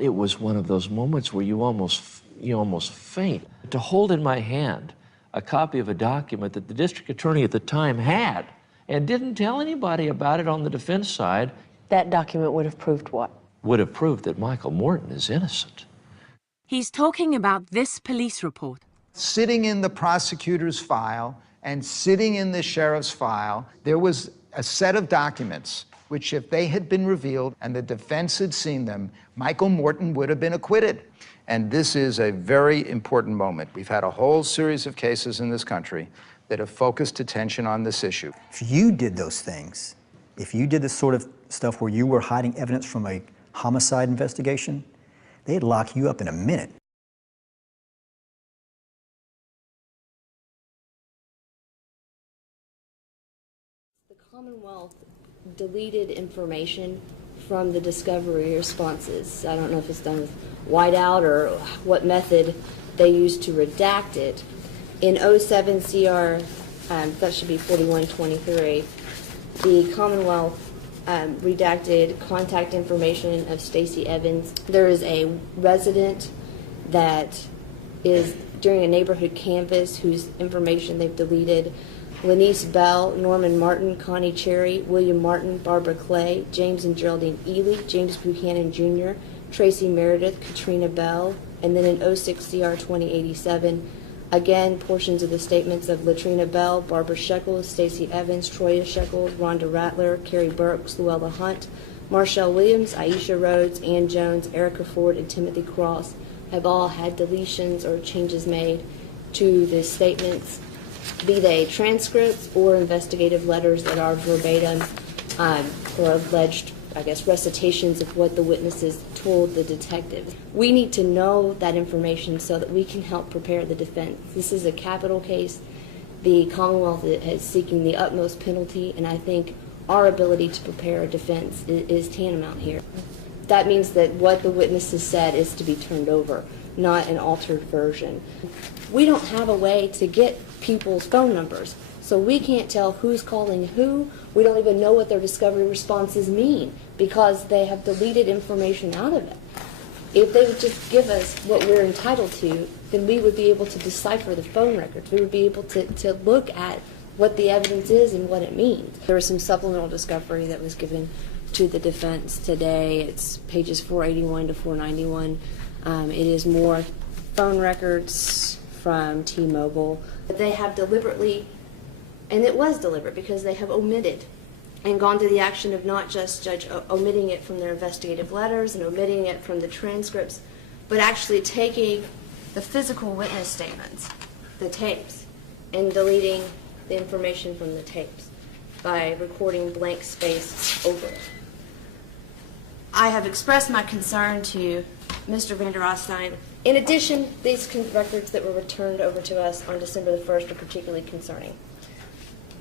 It was one of those moments where you almost faint. To hold in my hand a copy of a document that the district attorney at the time had and didn't tell anybody about it on the defense side. That document would have proved what? Would have proved that Michael Morton is innocent. He's talking about this police report. Sitting in the prosecutor's file and sitting in the sheriff's file, there was a set of documents which, if they had been revealed and the defense had seen them, Michael Morton would have been acquitted. And this is a very important moment. We've had a whole series of cases in this country that have focused attention on this issue. If you did those things, if you did the sort of stuff where you were hiding evidence from a homicide investigation, they'd lock you up in a minute. The Commonwealth deleted information from the discovery responses. I don't know if it's done with whiteout or what method they used to redact it. In 07 CR, that should be 4123, the Commonwealth redacted contact information of Stacey Evans. There is a resident that is during a neighborhood canvass whose information they've deleted. Lanice Bell, Norman Martin, Connie Cherry, William Martin, Barbara Clay, James and Geraldine Ely, James Buchanan Jr., Tracy Meredith, Katrina Bell, and then in 06 CR 2087, again, portions of the statements of Latrina Bell, Barbara Shekels, Stacey Evans, Troya Shekels, Rhonda Rattler, Carrie Burks, Luella Hunt, Marshall Williams, Aisha Rhodes, Ann Jones, Erica Ford, and Timothy Cross have all had deletions or changes made to the statements, be they transcripts or investigative letters that are verbatim or alleged, I guess, recitations of what the witnesses told the detective. We need to know that information so that we can help prepare the defense. This is a capital case. The Commonwealth is seeking the utmost penalty, and I think our ability to prepare a defense is tantamount here. That means that what the witnesses said is to be turned over, not an altered version. We don't have a way to get people's phone numbers, so we can't tell who's calling who. We don't even know what their discovery responses mean because they have deleted information out of it. If they would just give us what we're entitled to, then we would be able to decipher the phone records. We would be able to look at what the evidence is and what it means. There was some supplemental discovery that was given to the defense today. It's pages 481 to 491. It is more phone records from T-Mobile. They have deliberately, and it was deliberate because they have omitted and gone to the action of not just omitting it from their investigative letters and omitting it from the transcripts, but actually taking the physical witness statements, the tapes, and deleting the information from the tapes by recording blank space over it. I have expressed my concern to Mr. Van der Rostein. In addition, these records that were returned over to us on December the 1st are particularly concerning.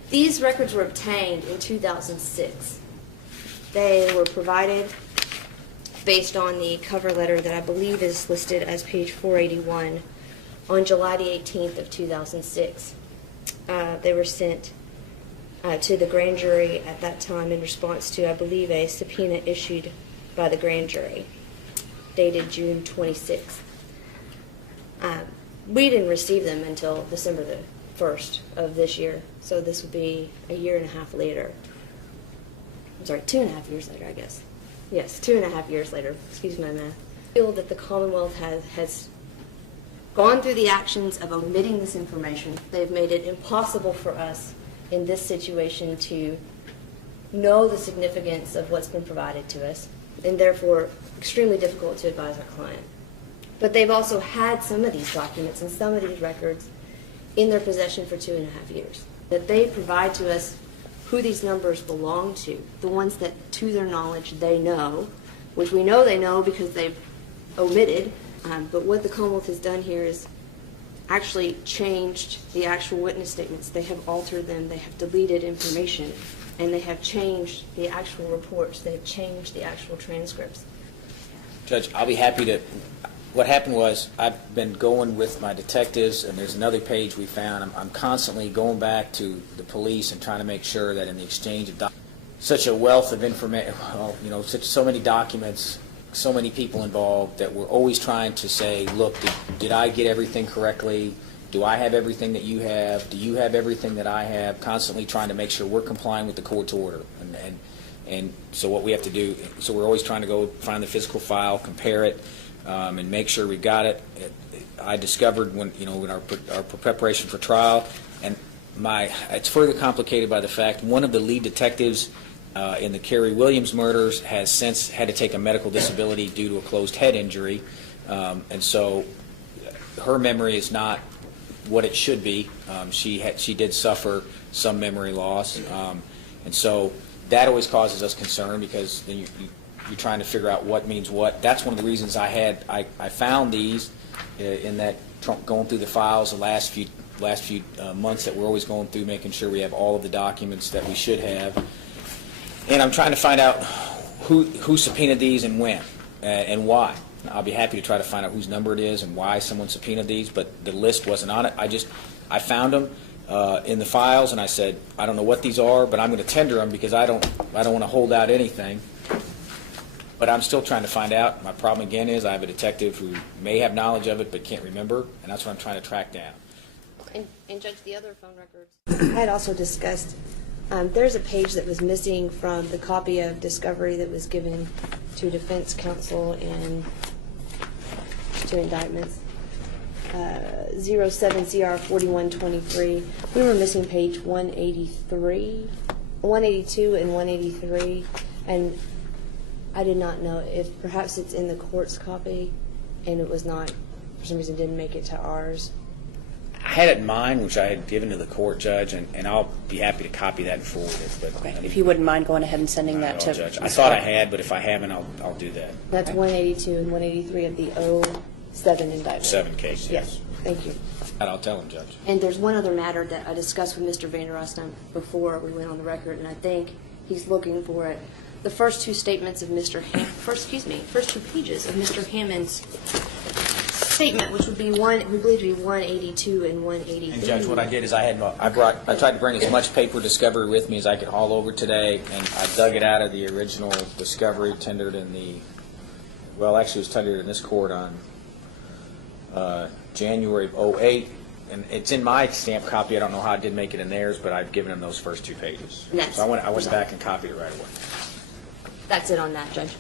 These records were obtained in 2006. They were provided based on the cover letter that I believe is listed as page 481 on July the 18th of 2006. They were sent to the grand jury at that time in response to, I believe, a subpoena issued by the grand jury, dated June 26th. We didn't receive them until December the 1st of this year, so this would be a year and a half later. I'm sorry, 2.5 years later, I guess. Yes, 2.5 years later. Excuse my math. I feel that the Commonwealth has gone through the actions of omitting this information. They've made it impossible for us in this situation to know the significance of what's been provided to us, and therefore extremely difficult to advise our client. But they've also had some of these documents and some of these records in their possession for 2.5 years. That they provide to us who these numbers belong to, the ones that, to their knowledge, they know, which we know they know because they've omitted, but what the Commonwealth has done here is actually changed the actual witness statements. They have altered them, they have deleted information, and they have changed the actual reports, they have changed the actual transcripts. Judge, I'll be happy to. What happened was I've been going with my detectives, and there's another page we found. I'm constantly going back to the police and trying to make sure that in the exchange of such a wealth of information, well, you know, so many documents, so many people involved that we're always trying to say, look, did I get everything correctly? Do I have everything that you have? Do you have everything that I have? Constantly trying to make sure we're complying with the court's order. And so what we have to do, so we're always trying to go find the physical file, compare it, and make sure we got it. I discovered when, in our preparation for trial, and it's further complicated by the fact one of the lead detectives in the Kerry Williams murders has since had to take a medical disability due to a closed head injury, and so her memory is not what it should be. She did suffer some memory loss, and so that always causes us concern, because then you're trying to figure out what means what. That's one of the reasons I found these in that going through the files the last few months that we're always going through, making sure we have all of the documents that we should have. And I'm trying to find out who subpoenaed these and when and why. I'll be happy to try to find out whose number it is and why someone subpoenaed these, but the list wasn't on it. I found them in the files, and I said, I don't know what these are, but I'm going to tender them because I don't want to hold out anything. But I'm still trying to find out. My problem again is I have a detective who may have knowledge of it but can't remember, and that's what I'm trying to track down. And Judge, the other phone records I had also discussed, there's a page that was missing from the copy of discovery that was given to defense counsel in 2 indictments. 07 CR 4123. We were missing page 182 and 183, and I did not know if perhaps it's in the court's copy and it was not, for some reason, didn't make it to ours. I had it in mind, which I had given to the court, Judge, and I'll be happy to copy that and forward it. But Okay. If you wouldn't mind going ahead and sending that to Judge. I thought I had, but if I haven't, I'll do that. That's 182 and 183 of the 07 indictment. 7 case, yes. Thank you. And I'll tell him, Judge. And there's one other matter that I discussed with Mr. Vander Osten before we went on the record, and I think he's looking for it. The first two statements of first two pages of Mr. Hammond's statement, which would be we believe to be 182 and 183. And Judge, what I did is I tried to bring as much paper discovery with me as I could haul over today, and I dug it out of the original discovery tendered in actually it was tendered in this court on January of 2008, and it's in my stamp copy. I don't know how I did make it in theirs, but I've given them those first 2 pages. So I went back and copied it right away. That's it on that, Judge.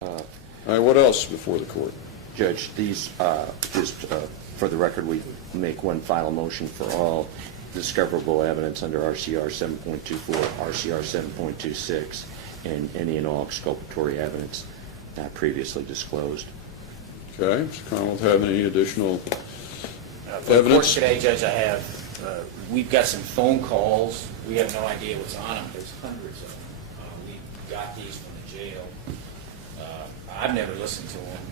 All right, what else before the court? Judge, these, just for the record, we make one final motion for all discoverable evidence under RCR 7.24, RCR 7.26, and any and all exculpatory evidence not previously disclosed. Okay, Mr. Commonwealth, have any additional For the court evidence? today, Judge, I have, we've got some phone calls. We have no idea what's on them. There's hundreds of them. We got these from the jail. I've never listened to them.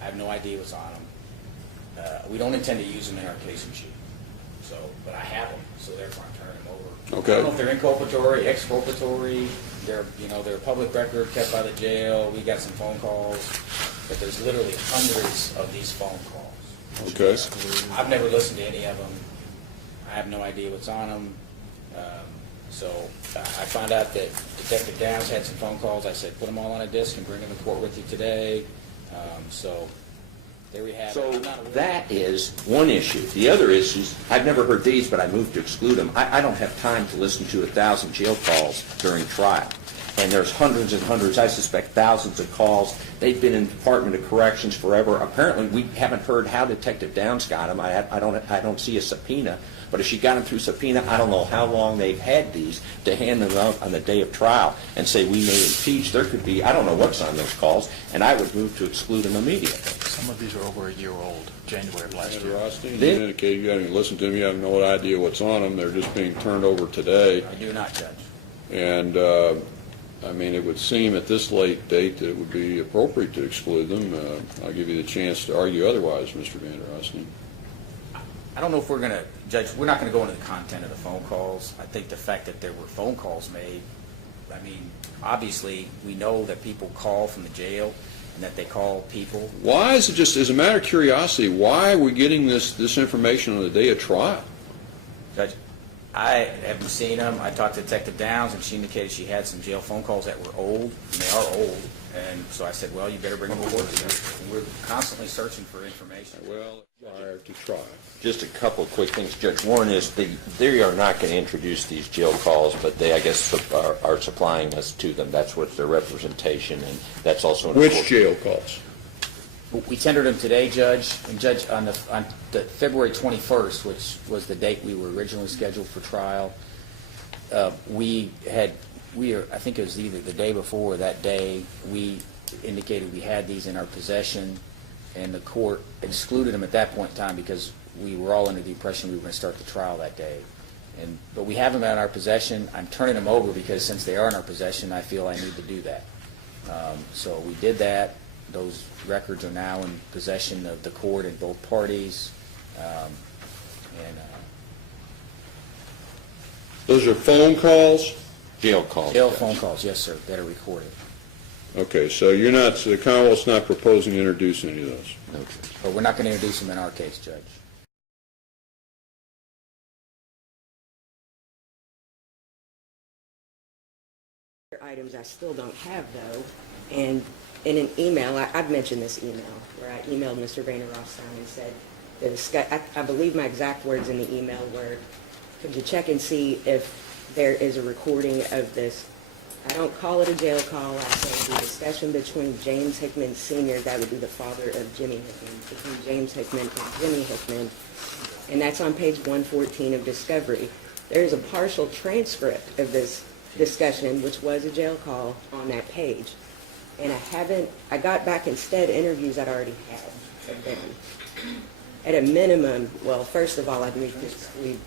I have no idea what's on them. We don't intend to use them in our casing sheet. But I have them, so therefore I'm turning them over. Okay. I don't know if they're inculpatory, exculpatory. They're a public record kept by the jail. We got some phone calls, but there's literally hundreds of these phone calls. Okay. I've never listened to any of them. I have no idea what's on them. So I found out that Detective Downs had some phone calls. I said, put them all on a disc and bring them to court with you today. So there we have it. So that is one issue. The other is I've never heard these, but I moved to exclude them. I don't have time to listen to 1,000 jail calls during trial. And there's hundreds and hundreds, I suspect thousands of calls. They've been in the Department of Corrections forever. Apparently, we haven't heard how Detective Downs got them. I don't see a subpoena. But if she got them through subpoena, I don't know how long they've had these to hand them out on the day of trial and say we may impeach. There could be, I don't know what's on those calls, and I would move to exclude them immediately. Some of these are over a year old, January of last year. You indicated you haven't listened to them. You have no idea what's on them. They're just being turned over today. I do not, Judge. And, I mean, it would seem at this late date that it would be appropriate to exclude them. I'll give you the chance to argue otherwise, Mr. Vander Osten. I don't know if we're going to, Judge, we're not going to go into the content of the phone calls. I think the fact that there were phone calls made, I mean, obviously, we know that people call from the jail and that they call people. Why is it just, as a matter of curiosity, why are we getting this information on the day of trial? Judge, I haven't seen them. I talked to Detective Downs, and she indicated she had some jail phone calls that were old, and they are old. And so I said, well, you better bring them to court. We're constantly searching for information. Well, prior to trial. Just a couple of quick things, Judge. One is they are not going to introduce these jail calls, but they, I guess, are supplying us to them. That's what their representation, and that's also Which jail calls? We tendered them today, Judge, and Judge, on the February 21st, which was the date we were originally scheduled for trial, I think it was either the day before or that day, we indicated we had these in our possession, and the court excluded them at that point in time because we were all under the impression we were going to start the trial that day. But we have them in our possession. I'm turning them over because since they are in our possession, I feel I need to do that. So we did that. Those records are now in possession of the court and both parties. Those are phone calls? Jail calls. Jail phone calls, yes, sir, that are recorded. Okay, so you're not, the Commonwealth's not proposing to introduce any of those? No, Judge. But we're not going to introduce them in our case, Judge. Items I still don't have, though, and in an email, I've mentioned this email, where I emailed Mr. Vander Rothstein and said, I believe my exact words in the email were, could you check and see if there is a recording of this? I don't call it a jail call. I say the discussion between James Hickman Sr., that would be the father of Jimmy Hickman, between James Hickman and Jimmy Hickman, and that's on page 114 of Discovery. There is a partial transcript of this discussion, which was a jail call, on that page. And I got back instead interviews I'd already had of them. At a minimum, well, first of all, I'd need to exclude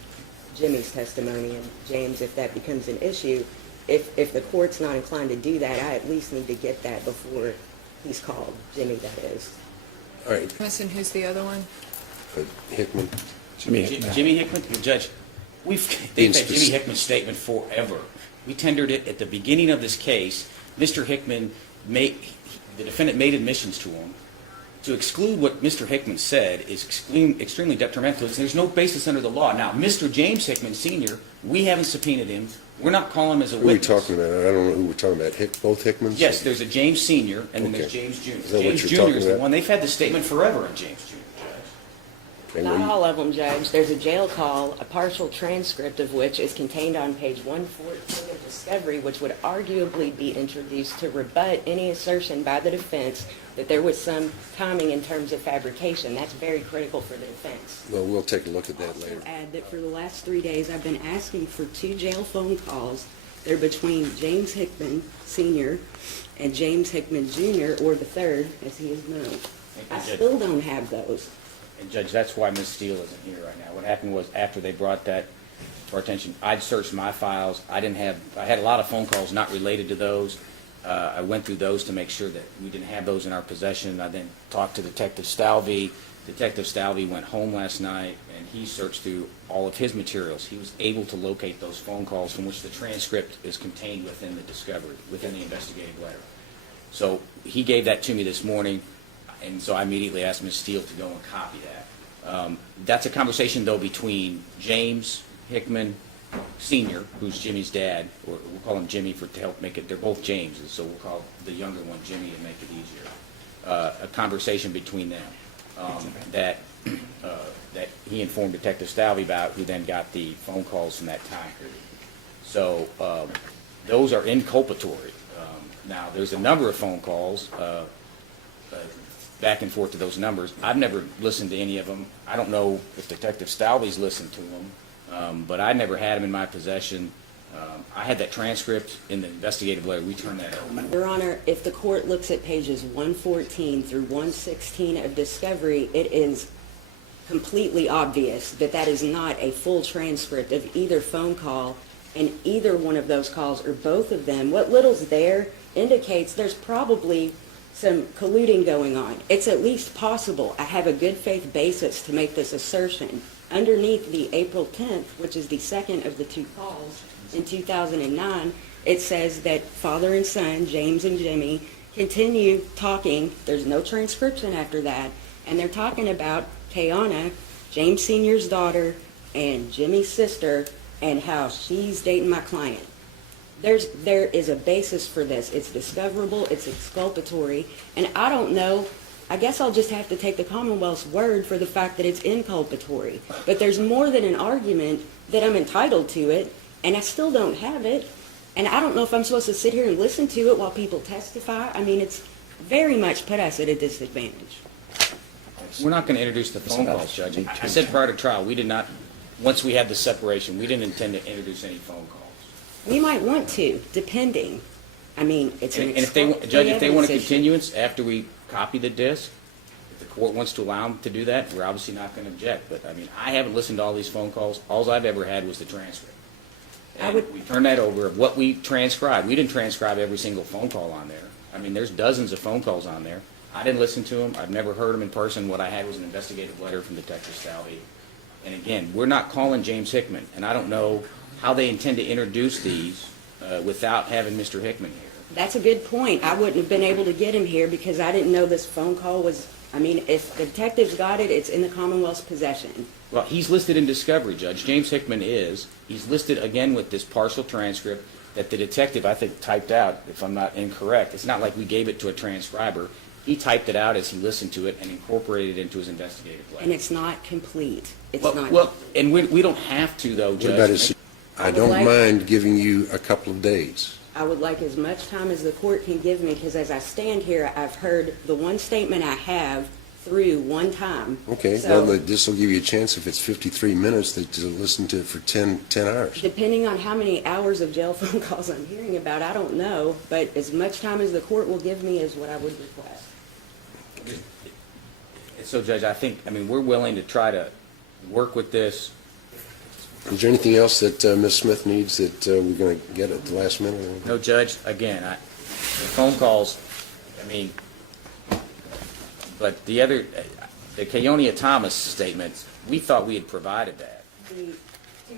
Jimmy's testimony, and James, if that becomes an issue, if the court's not inclined to do that, I at least need to get that before he's called, Jimmy, that is. All right. And who's the other one? Hickman. Jimmy Hickman? Judge, they've had Jimmy Hickman's statement forever. We tendered it at the beginning of this case. Mr. Hickman, the defendant made admissions to him. To exclude what Mr. Hickman said is extremely detrimental. There's no basis under the law. Now, Mr. James Hickman Sr., we haven't subpoenaed him. We're not calling him as a witness. Who are we talking about? I don't know who we're talking about. Both Hickmans? Yes, there's a James Sr. and then there's James Jr. Is that what James you're Jr. talking is the about? one. They've had the statement forever on James Jr. Not all of them, Judge. There's a jail call, a partial transcript of which is contained on page 114 of Discovery, which would arguably be introduced to rebut any assertion by the defense that there was some timing in terms of fabrication. That's very critical for the defense. Well, we'll take a look at that later. Also add that for the last 3 days, I've been asking for 2 jail phone calls. They're between James Hickman Sr. and James Hickman Jr., or the third, as he is known. I still don't have those. And Judge, that's why Ms. Steele isn't here right now. What happened was after they brought that to our attention, I'd searched my files. I had a lot of phone calls not related to those. I went through those to make sure that we didn't have those in our possession. I then talked to Detective Stalvey. Detective Stalvey went home last night and he searched through all of his materials. He was able to locate those phone calls from which the transcript is contained within the discovery, within the investigative letter. So he gave that to me this morning. And so I immediately asked Ms. Steele to go and copy that. That's a conversation, though, between James Hickman Sr., who's Jimmy's dad, or we'll call him Jimmy to help make it, they're both Jameses, so we'll call the younger one Jimmy to make it easier. A conversation between them that he informed Detective Stalvey about, who then got the phone calls from that time period. So those are inculpatory. Now, there's a number of phone calls back and forth to those numbers. I've never listened to any of them. I don't know if Detective Stalvey's listened to them, but I never had them in my possession. I had that transcript in the investigative letter. We turned that over. Your Honor, if the court looks at pages 114 through 116 of Discovery, it is completely obvious that that is not a full transcript of either phone call, and either one of those calls, or both of them, what little's there indicates there's probably some colluding going on. It's at least possible. I have a good faith basis to make this assertion. Underneath the April 10th, which is the second of the 2 calls in 2009, it says that father and son, James and Jimmy, continue talking. There's no transcription after that. And they're talking about Tayana, James Sr.'s daughter, and Jimmy's sister, and how she's dating my client. There is a basis for this. It's discoverable, it's exculpatory, and I don't know, I guess I'll just have to take the Commonwealth's word for the fact that it's inculpatory. But there's more than an argument that I'm entitled to it, and I still don't have it. And I don't know if I'm supposed to sit here and listen to it while people testify. I mean, it's very much put us at a disadvantage. We're not going to introduce the phone calls, Judge. I said prior to trial, we did not, once we had the separation, we didn't intend to introduce any phone calls. We might want to, depending. I mean, it's an And if they, exculpatory Judge, if they want a evidence issue. continuance after we copy the disc, if the court wants to allow them to do that, we're obviously not going to object. But, I mean, I haven't listened to all these phone calls. All I've ever had was the transcript. And we turned that over of what we transcribed. We didn't transcribe every single phone call on there. I mean, there's dozens of phone calls on there. I didn't listen to them. I've never heard them in person. What I had was an investigative letter from Detective Stalvey. And again, we're not calling James Hickman, and I don't know how they intend to introduce these without having Mr. Hickman here. That's a good point. I wouldn't have been able to get him here because I didn't know this phone call was, I mean, if the detectives got it, it's in the Commonwealth's possession. Well, he's listed in discovery, Judge. James Hickman is. He's listed again with this partial transcript that the detective, I think, typed out, if I'm not incorrect. It's not like we gave it to a transcriber. He typed it out as he listened to it and incorporated it into his investigative letter. And it's not complete. It's not. Well, and we don't have to, though, Judge. What about his, I don't mind giving you a couple of days. I would like as much time as the court can give me because as I stand here, I've heard the one statement I have through one time. Okay, So, well, this will give you a chance, if it's 53 minutes, to listen to it for 10 hours. depending on how many hours of jail phone calls I'm hearing about, I don't know, but as much time as the court will give me is what I would request. So, Judge, I think, I mean, we're willing to try to work with this. Is there anything else that Ms. Smith needs that we're going to get at the last minute? No, Judge, again, the phone calls, I mean, but the other, the Keonia Thomas statements, we thought we had provided that. 2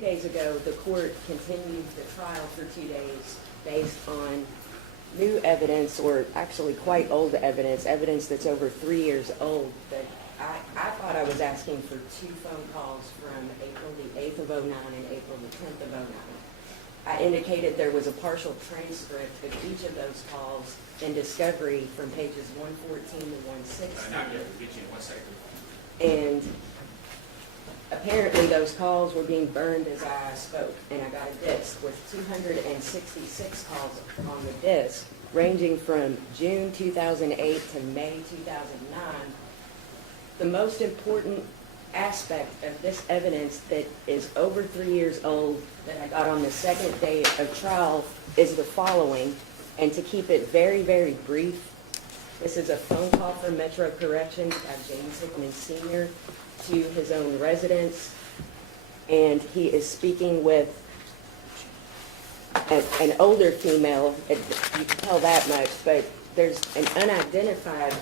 days ago, the court continued the trial for 2 days based on new evidence, or actually quite old evidence that's over 3 years old. That I thought I was asking for 2 phone calls from April the 8th of 09 and April the 10th of 09. I indicated there was a partial transcript of each of those calls in discovery from pages 114 to 116. And apparently those calls were being burned as I spoke, and I got a disc with 266 calls on the disc, ranging from June 2008 to May 2009. The most important aspect of this evidence that is over 3 years old that I got on the second day of trial is the following, and to keep it very, very brief, this is a phone call from Metro Corrections by James Hickman Sr. to his own residence, and he is speaking with an older female. You can tell that much, but there's an unidentified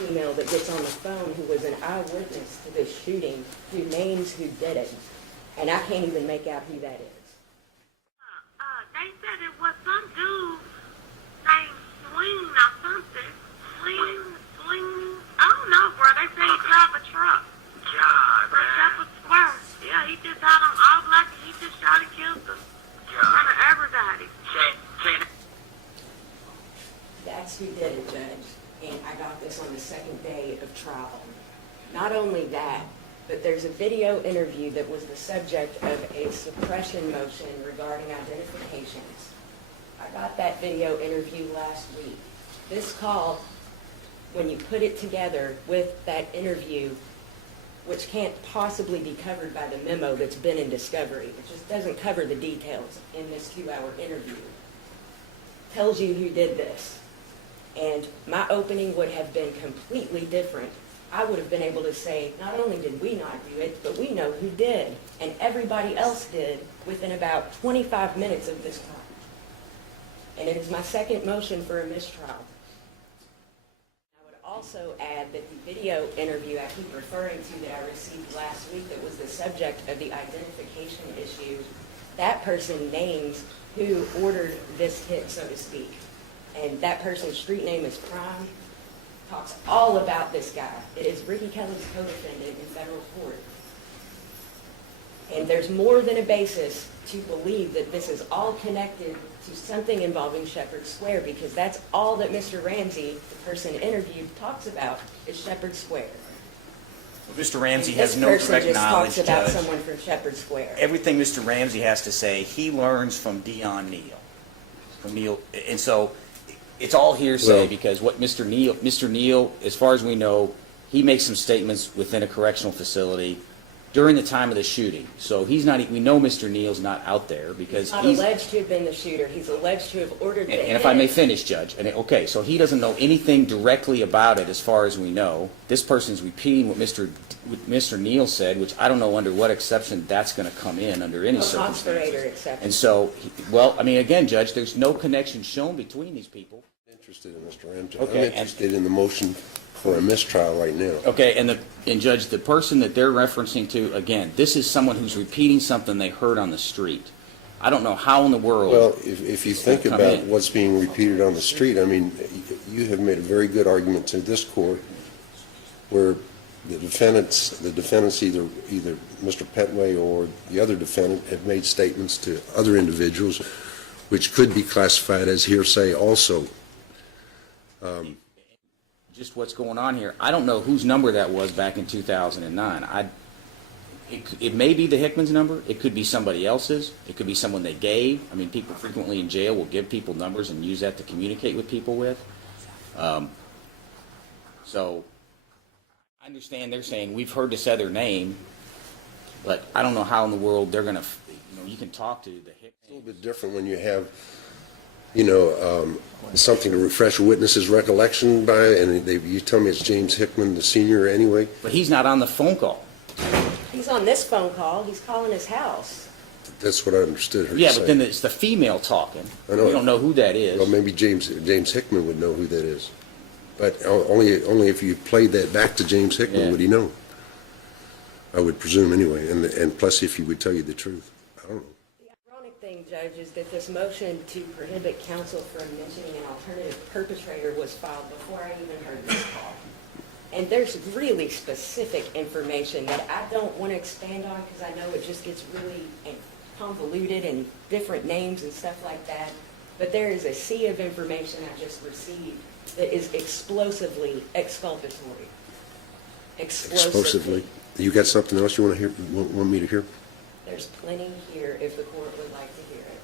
female that gets on the phone who was an eyewitness to this shooting, who names who did it, and I can't even make out who that is. They said it was some dude named Swing or something. Swing. I don't know, bro. They say he drive a truck. God, man. Shepherd Square. Yeah, he just had them all black and he just shot and killed them. In front of everybody. That's who did it, Judge. And I got this on the second day of trial. Not only that, but there's a video interview that was the subject of a suppression motion regarding identifications. I got that video interview last week. This call, when you put it together with that interview, which can't possibly be covered by the memo that's been in discovery, it just doesn't cover the details in this 2-hour interview, tells you who did this. And my opening would have been completely different. I would have been able to say, not only did we not do it, but we know who did. And everybody else did within about 25 minutes of this time. And it is my second motion for a mistrial. I would also add that the video interview I keep referring to that I received last week that was the subject of the identification issue, that person names who ordered this hit, so to speak. And that person's street name is Prime, talks all about this guy. It is Ricky Kelly's co-defendant in federal court. And there's more than a basis to believe that this is all connected to something involving Shepherd Square, because that's all that Mr. Ramsey, the person interviewed, talks about is Shepherd Square. Well, Mr. Ramsey And has no direct knowledge, This person just talks about Judge. someone from Shepherd Square. Everything Mr. Ramsey has to say, he learns from Dion Neal. And so it's all hearsay because what Mr. Neal, as far as we know, he makes some statements within a correctional facility during the time of the shooting. So he's not, we know Mr. Neal's not out there because He's not alleged to have been the shooter. He's alleged to have ordered the and if I may finish, Judge, okay, so he doesn't know anything directly about it as far as we know. This person's repeating what Mr. Neal said, which I don't know under what exception that's going to come in under any circumstances. Exception. And so, well, I mean, again, Judge, there's no connection shown between these people. Interested in Mr. Ramsey. Okay, I'm interested in the motion for a mistrial right now. Okay, and Judge, the person that they're referencing to, again, this is someone who's repeating something they heard on the street. I don't know how in the world. Well, if you think about what's being repeated on the street, I mean, you have made a very good argument to this court where the defendants either Mr. Petway or the other defendant have made statements to other individuals which could be classified as hearsay also. Just what's going on here. I don't know whose number that was back in 2009. It may be the Hickman's number. It could be somebody else's. It could be someone they gave. I mean, people frequently in jail will give people numbers and use that to communicate with people with. So I understand they're saying we've heard this other name, but I don't know how in the world they're going to, you can talk to the Hickman. It's a little bit different when you have something to refresh a witness's recollection by, and you tell me it's James Hickman, the senior, anyway. But he's not on the phone call. He's on this phone call. He's calling his house. That's what I understood her to say. Yeah, but then it's the female talking. I know. We don't know who that is. Well, maybe James Hickman would know who that is. But only if you played that back to James Hickman would he know. I would presume anyway, and plus if he would tell you the truth. I don't know. Thing, Judge, is that this motion to prohibit counsel from mentioning an alternative perpetrator was filed before I even heard this call. And there's really specific information that I don't want to expand on because I know it just gets really convoluted and different names and stuff like that. But there is a sea of information I just received that is explosively exculpatory. Explosively. You got something else you want to hear? Want me to hear? There's plenty here if the court would like to hear it.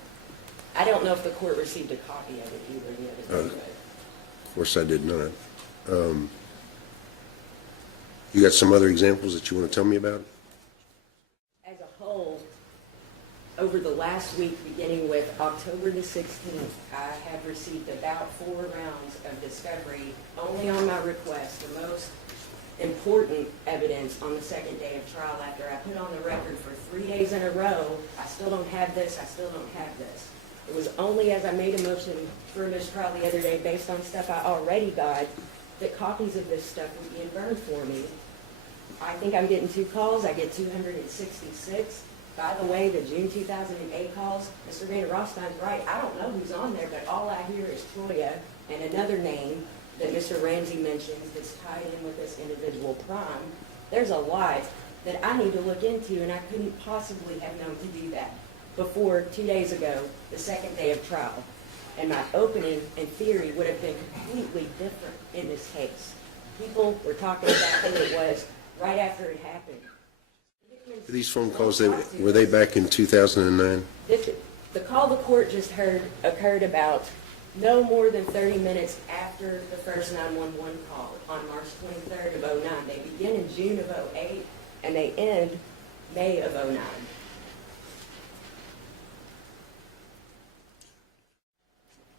I don't know if the court received a copy of it either. Of course I did not. You got some other examples that you want to tell me about? As a whole, over the last week, beginning with October the 16th, I have received about 4 rounds of discovery only on my request, the most important evidence on the second day of trial after I put on the record for 3 days in a row, I still don't have this, I still don't have this. It was only as I made a motion for a mistrial the other day based on stuff I already got that copies of this stuff were being burned for me. I think I'm getting 2 calls, I get 266. By the way, the June 2008 calls, Mr. Vander Rothstein's right, I don't know who's on there, but all I hear is Toya and another name that Mr. Ramsey mentions that's tied in with this individual crime. There's a lot that I need to look into, and I couldn't possibly have known to do that before 2 days ago, the second day of trial. And my opening and theory would have been completely different in this case. People were talking about who it was right after it happened. These phone calls, were they back in 2009? The call the court just heard occurred about no more than 30 minutes after the first 911 call on March 23rd of 09. They begin in June of 08 and they end May of 09.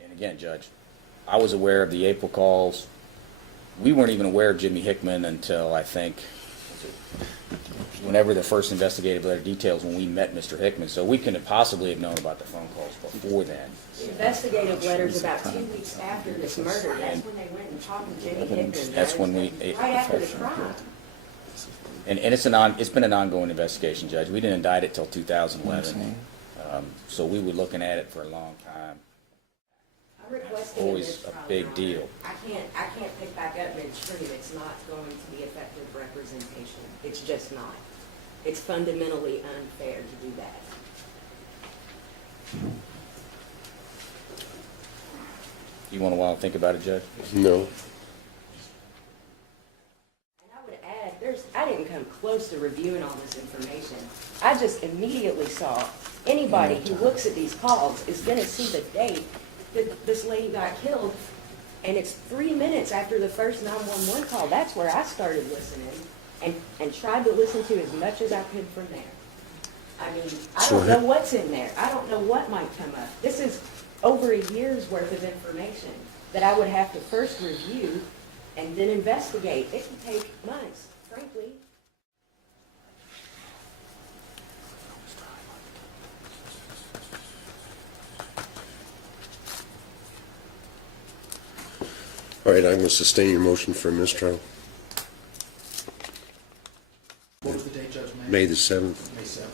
And again, Judge, I was aware of the April calls. We weren't even aware of Jimmy Hickman until I think whenever the first investigative letter details when we met Mr. Hickman. So we couldn't possibly have known about the phone calls before then. The investigative letters about 2 weeks after this murder, that's when they went and talked to Jimmy Hickman. That's when we... Right after the crime. And it's been an ongoing investigation, Judge. We didn't indict it till 2011. So we were looking at it for a long time. Always a big deal. I can't pick back up midstream. It's not going to be effective representation. It's just not. It's fundamentally unfair to do that. You want a while to think about it, Judge? No. And I would add, I didn't come close to reviewing all this information. I just immediately saw anybody who looks at these calls is going to see the date that this lady got killed, and it's 3 minutes after the first 911 call. That's where I started listening and tried to listen to as much as I could from there. I mean, I don't know what's in there. I don't know what might come up. This is over a year's worth of information that I would have to first review and then investigate. It can take months, frankly. All right, I'm going to sustain your motion for a mistrial. What was the date, Judge? May the 7th. May 7th.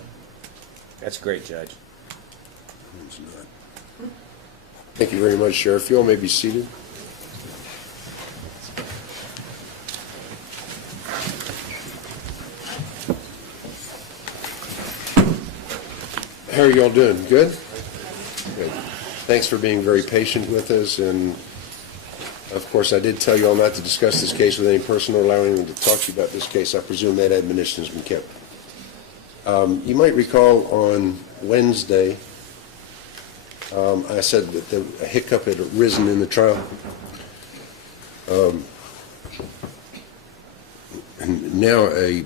That's great, Judge. It's not. Thank you very much, Sheriff. You all may be seated. How are you all doing? Good? Good. Thanks for being very patient with us, and of course I did tell you all not to discuss this case with any person or allow anyone to talk to you about this case. I presume that admonition has been kept. You might recall on Wednesday I said that a hiccup had arisen in the trial. And now a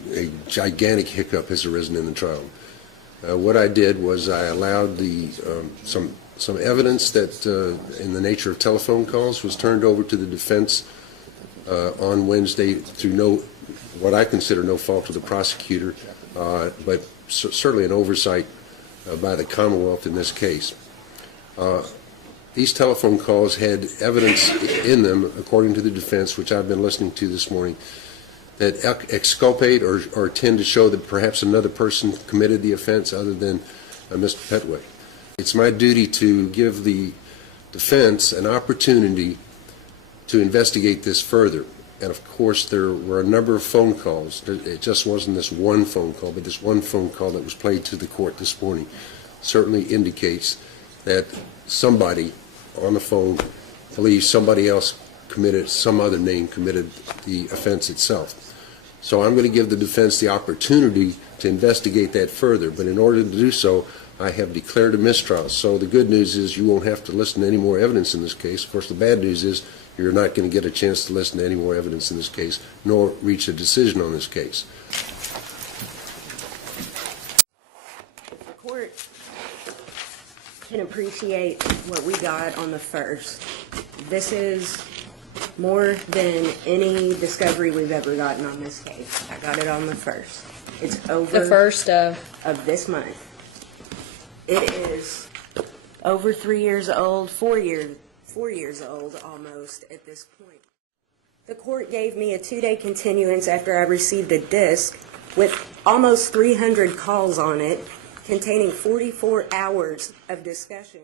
gigantic hiccup has arisen in the trial. What I did was I allowed some evidence that in the nature of telephone calls was turned over to the defense on Wednesday through what I consider no fault of the prosecutor, but certainly an oversight by the Commonwealth in this case. These telephone calls had evidence in them, according to the defense, which I've been listening to this morning, that exculpate or tend to show that perhaps another person committed the offense other than Mr. Petwick. It's my duty to give the defense an opportunity to investigate this further. And of course, there were a number of phone calls. It just wasn't this one phone call, but this one phone call that was played to the court this morning certainly indicates that somebody on the phone believes somebody else committed, some other name committed the offense itself. So I'm going to give the defense the opportunity to investigate that further, but in order to do so, I have declared a mistrial. So the good news is you won't have to listen to any more evidence in this case. Of course, the bad news is you're not going to get a chance to listen to any more evidence in this case, nor reach a decision on this case. The court can appreciate what we got on the first. This is more than any discovery we've ever gotten on this case. I got it on the first. It's over The first of this month. It is over 3 years old, 4 years old almost at this point. The court gave me a 2-day continuance after I received a disc with almost 300 calls on it, containing 44 hours of discussion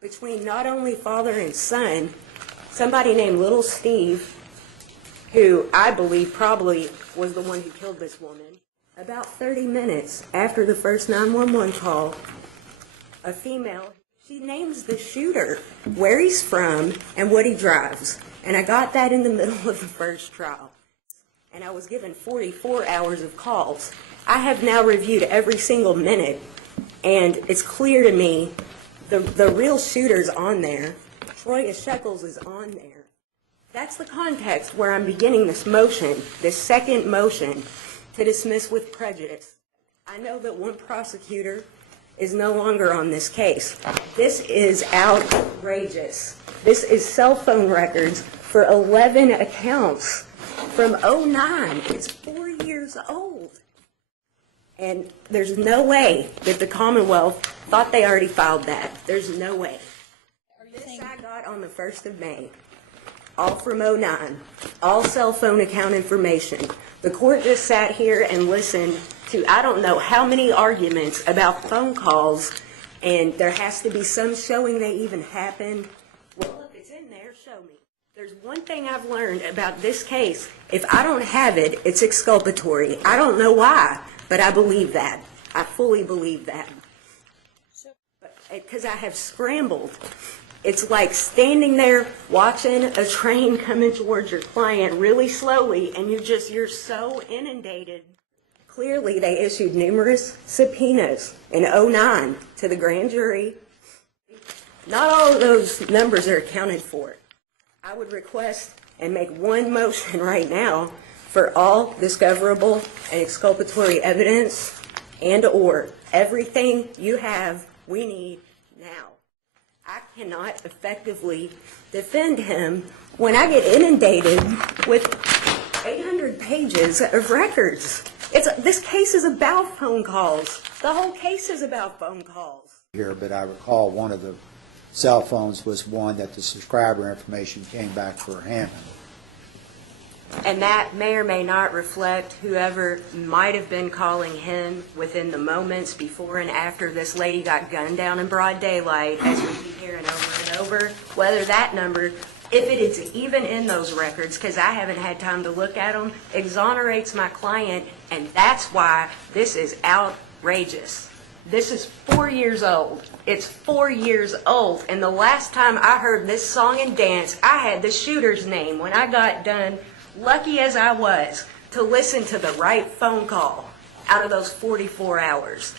between not only father and son, somebody named Little Steve, who I believe probably was the one who killed this woman. About 30 minutes after the first 911 call, a female, she names the shooter, where he's from, and what he drives. And I got that in the middle of the first trial. And I was given 44 hours of calls. I have now reviewed every single minute, and it's clear to me the real shooter's on there. Troy Shekels is on there. That's the context where I'm beginning this motion, this second motion, to dismiss with prejudice. I know that one prosecutor is no longer on this case. This is outrageous. This is cell phone records for 11 accounts from 2009. It's 4 years old. And there's no way that the Commonwealth thought they already filed that. There's no way. This I got on the 1st of May, all from 2009, all cell phone account information. The court just sat here and listened to I don't know how many arguments about phone calls, and there has to be some showing they even happened. Well, if it's in there, show me. There's one thing I've learned about this case. If I don't have it, it's exculpatory. I don't know why, but I believe that. I fully believe that. Because I have scrambled. It's like standing there watching a train coming towards your client really slowly, and you're so inundated. Clearly, they issued numerous subpoenas in 2009 to the grand jury. Not all of those numbers are accounted for. I would request and make one motion right now for all discoverable and exculpatory evidence and/or everything you have, we need now. I cannot effectively defend him when I get inundated with 800 pages of records. This case is about phone calls. The whole case is about phone calls. Here, but I recall one of the cell phones was one that the subscriber information came back for Hammond. And that may or may not reflect whoever might have been calling him within the moments before and after this lady got gunned down in broad daylight, as we keep hearing over and over. Whether that number, if it is even in those records, because I haven't had time to look at them, exonerates my client, and that's why this is outrageous. This is 4 years old. It's 4 years old. And the last time I heard this song and dance, I had the shooter's name when I got done, lucky as I was, to listen to the right phone call out of those 44 hours.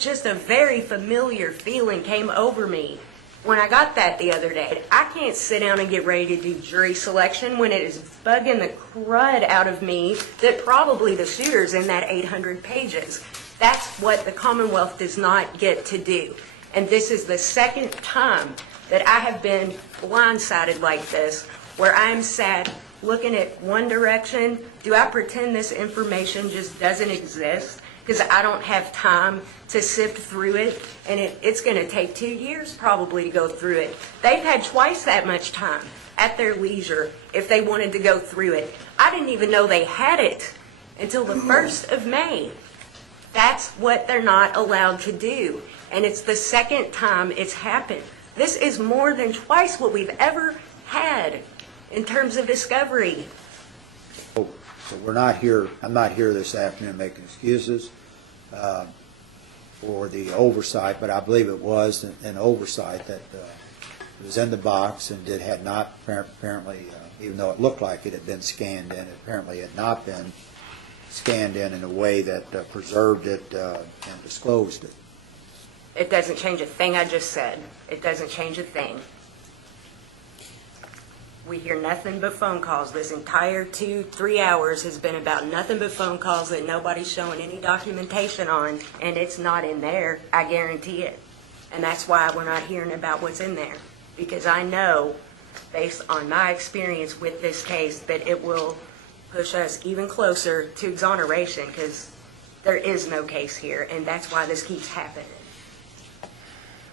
Just a very familiar feeling came over me when I got that the other day. I can't sit down and get ready to do jury selection when it is bugging the crud out of me that probably the shooter's in that 800 pages. That's what the Commonwealth does not get to do. And this is the second time that I have been blindsided like this, where I'm sat looking at one direction. Do I pretend this information just doesn't exist because I don't have time to sift through it? And it's going to take 2 years probably to go through it. They've had twice that much time at their leisure if they wanted to go through it. I didn't even know they had it until the 1st of May. That's what they're not allowed to do. And it's the second time it's happened. This is more than twice what we've ever had in terms of discovery. So we're not here, I'm not here this afternoon making excuses for the oversight, but I believe it was an oversight that it was in the box and it had not apparently, even though it looked like it had been scanned in, it apparently had not been scanned in a way that preserved it and disclosed it. It doesn't change a thing I just said. It doesn't change a thing. We hear nothing but phone calls. This entire 2-3 hours has been about nothing but phone calls that nobody's showing any documentation on, and it's not in there, I guarantee it. And that's why we're not hearing about what's in there, because I know, based on my experience with this case, that it will push us even closer to exoneration, because there is no case here, and that's why this keeps happening.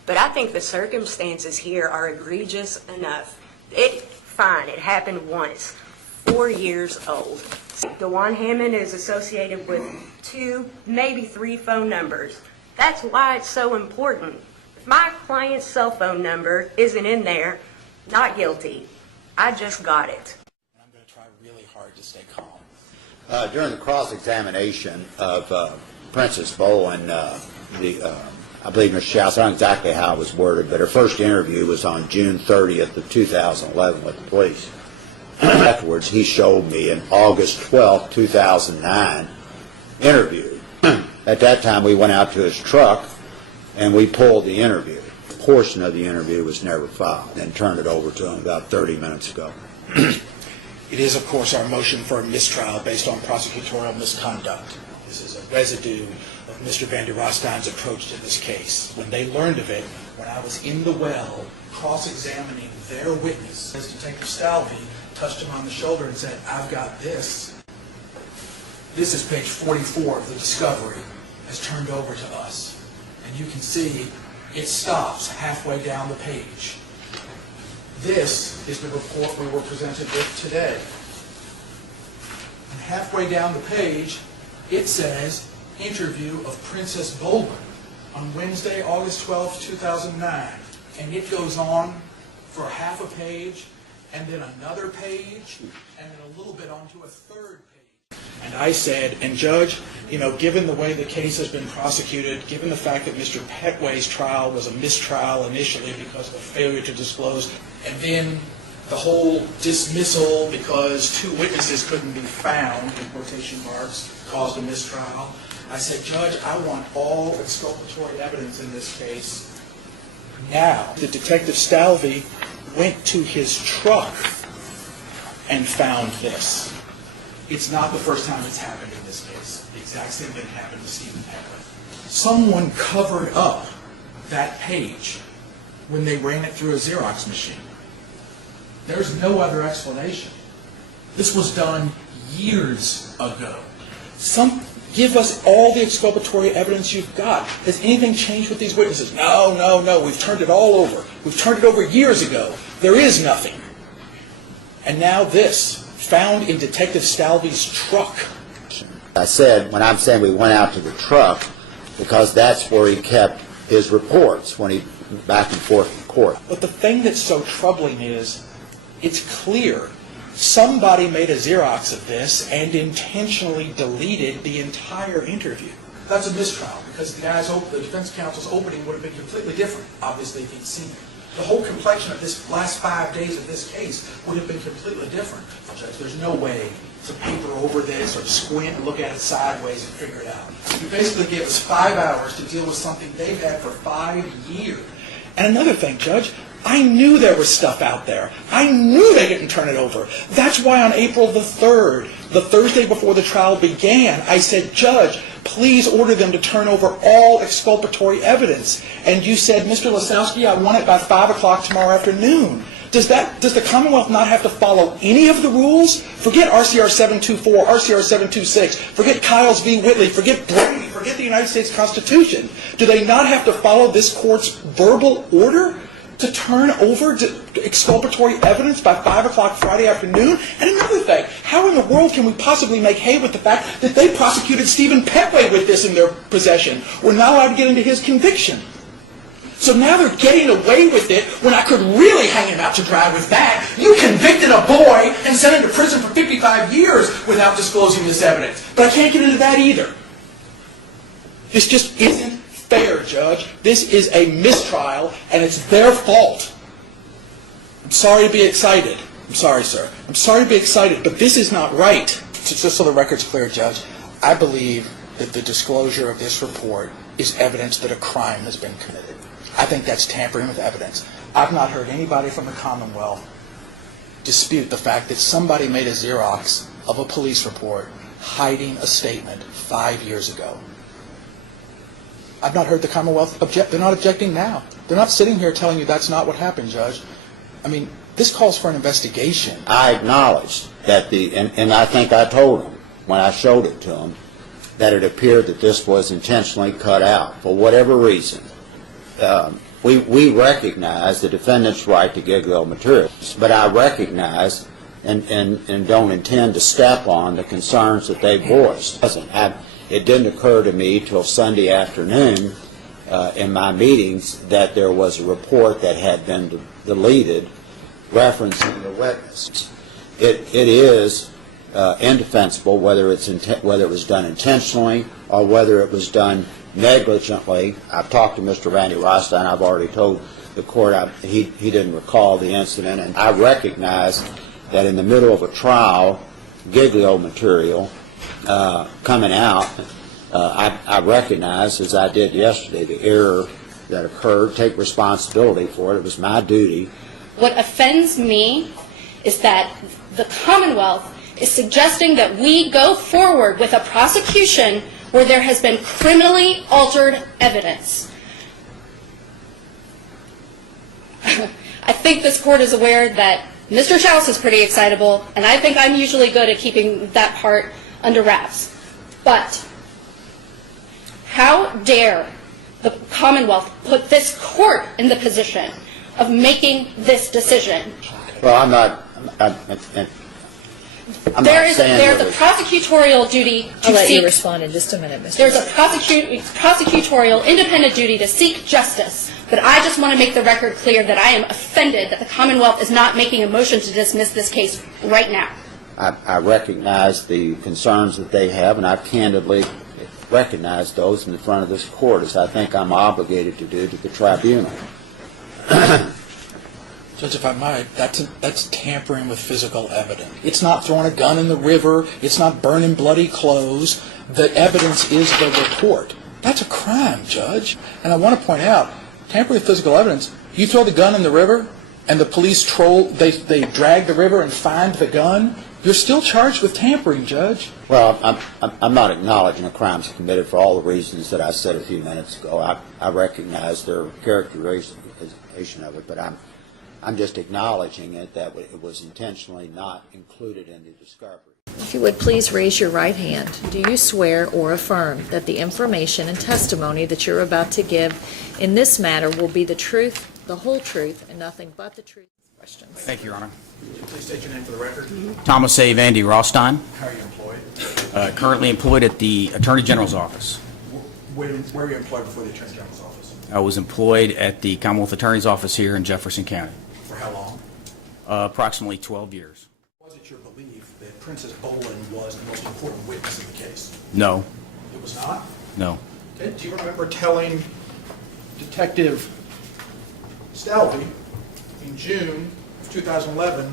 But I think the circumstances here are egregious enough. Fine, it happened once, 4 years old. DeJuan Hammond is associated with 2, maybe 3 phone numbers. That's why it's so important. If my client's cell phone number isn't in there, not guilty. I just got it. I'm going to try really hard to stay calm. During the cross-examination of Princess Bowen, I believe Ms. Schaus, I don't know exactly how it was worded, but her first interview was on June 30th of 2011 with the police. Afterwards, he showed me an August 12th, 2009 interview. At that time, we went out to his truck and we pulled the interview. A portion of the interview was never filed and turned it over to him about 30 minutes ago. It is, of course, our motion for a mistrial based on prosecutorial misconduct. This is a residue of Mr. Van der Rostein's approach to this case. When they learned of it, when I was in the well cross-examining their witness, as Detective Stalvey touched him on the shoulder and said, "I've got this." This is page 44 of the discovery as turned over to us. And you can see it stops halfway down the page. This is the report we were presented with today. And halfway down the page, it says, interview of Princess Bowen on Wednesday, August 12, 2009. And it goes on for half a page and then another page, and then a little bit onto a third page. And I said, and Judge, given the way the case has been prosecuted, given the fact that Mr. Petway's trial was a mistrial initially because of a failure to disclose, and then the whole dismissal because 2 witnesses couldn't be found, in quotation marks, caused a mistrial. I said, Judge, I want all exculpatory evidence in this case now. The Detective Stalvey went to his truck and found this. It's not the first time it's happened in this case. The exact same thing happened to Stephen Petway. Someone covered up that page when they ran it through a Xerox machine. There's no other explanation. This was done years ago. Give us all the exculpatory evidence you've got. Has anything changed with these witnesses? No. We've turned it all over. We've turned it over years ago. There is nothing. And now this, found in Detective Stalvey's truck. I said, when I'm saying we went out to the truck, because that's where he kept his reports when he back and forth in court. But the thing that's so troubling is, it's clear somebody made a Xerox of this and intentionally deleted the entire interview. That's a mistrial because the defense counsel's opening would have been completely different, obviously, if he'd seen it. The whole complexion of this last 5 days of this case would have been completely different. There's no way to paper over this or squint and look at it sideways and figure it out. You basically gave us 5 hours to deal with something they've had for 5 years. And another thing, Judge, I knew there was stuff out there. I knew they didn't turn it over. That's why on April the 3rd, the Thursday before the trial began, I said, Judge, please order them to turn over all exculpatory evidence. And you said, Mr. Lasowski, I want it by 5 o'clock tomorrow afternoon. Does the Commonwealth not have to follow any of the rules? Forget RCR 724, RCR 726, forget Kyles v. Whitley, forget Brady, forget the United States Constitution. Do they not have to follow this court's verbal order to turn over exculpatory evidence by 5 o'clock Friday afternoon? And another thing, how in the world can we possibly make hay with the fact that they prosecuted Stephen Petway with this in their possession? We're not allowed to get into his conviction. So now they're getting away with it when I could really hang him out to dry with that. You convicted a boy and sent him to prison for 55 years without disclosing this evidence. But I can't get into that either. This just isn't fair, Judge. This is a mistrial, and it's their fault. I'm sorry to be excited. I'm sorry, sir. I'm sorry to be excited, but this is not right. Just so the record's clear, Judge, I believe that the disclosure of this report is evidence that a crime has been committed. I think that's tampering with evidence. I've not heard anybody from the Commonwealth dispute the fact that somebody made a Xerox of a police report hiding a statement 5 years ago. I've not heard the Commonwealth object. They're not objecting now. They're not sitting here telling you that's not what happened, Judge. I mean, this calls for an investigation. I acknowledged that and I think I told them when I showed it to them that it appeared that this was intentionally cut out for whatever reason. We recognize the defendant's right to Giglio materials, but I recognize and don't intend to step on the concerns that they voiced. It didn't occur to me till Sunday afternoon in my meetings that there was a report that had been deleted referencing the witness. It is indefensible whether it was done intentionally or whether it was done negligently. I've talked to Mr. Randy Rostein. I've already told the court he didn't recall the incident, and I recognize that in the middle of a trial, Giglio material coming out, I recognize, as I did yesterday, the error that occurred, take responsibility for it. It was my duty. What offends me is that the Commonwealth is suggesting that we go forward with a prosecution where there has been criminally altered evidence. I think this court is aware that Mr. Schaus is pretty excitable, and I think I'm usually good at keeping that part under wraps. But how dare the Commonwealth put this court in the position of making this decision? Well, I'm not There's a prosecutorial duty to I'll let seek. you respond in just a minute, Mr. There's a prosecutorial independent duty to seek justice But I just want to make the record clear that I am offended that the Commonwealth is not making a motion to dismiss this case right now. I recognize the concerns that they have, and I've candidly recognized those in the front of this court, as I think I'm obligated to do to the tribunal. Judge, if I might, that's tampering with physical evidence. It's not throwing a gun in the river. It's not burning bloody clothes. The evidence is the report. That's a crime, Judge. And I want to point out, tampering with physical evidence, you throw the gun in the river and the police they drag the river and find the gun, you're still charged with tampering, Judge. Well, I'm not acknowledging a crime's committed for all the reasons that I said a few minutes ago. I recognize their characterization of it, but I'm just acknowledging it that it was intentionally not included in the discovery. If you would please raise your right hand. Do you swear or affirm that the information and testimony that you're about to give in this matter will be the truth, the whole truth, and nothing but the truth? Questions? Thank you, Your Honor. Would you please state your name for the record? Thomas A. Vandy Rothstein. How are you employed? Currently employed at the Attorney General's office. Where were you employed before the Attorney General's office? I was employed at the Commonwealth Attorney's office here in Jefferson County. For how long? Approximately 12 years. Was it your belief that Princess Boland was the most important witness in the case? No. It was not? No. Okay. Do you remember telling Detective Stalvey in June of 2011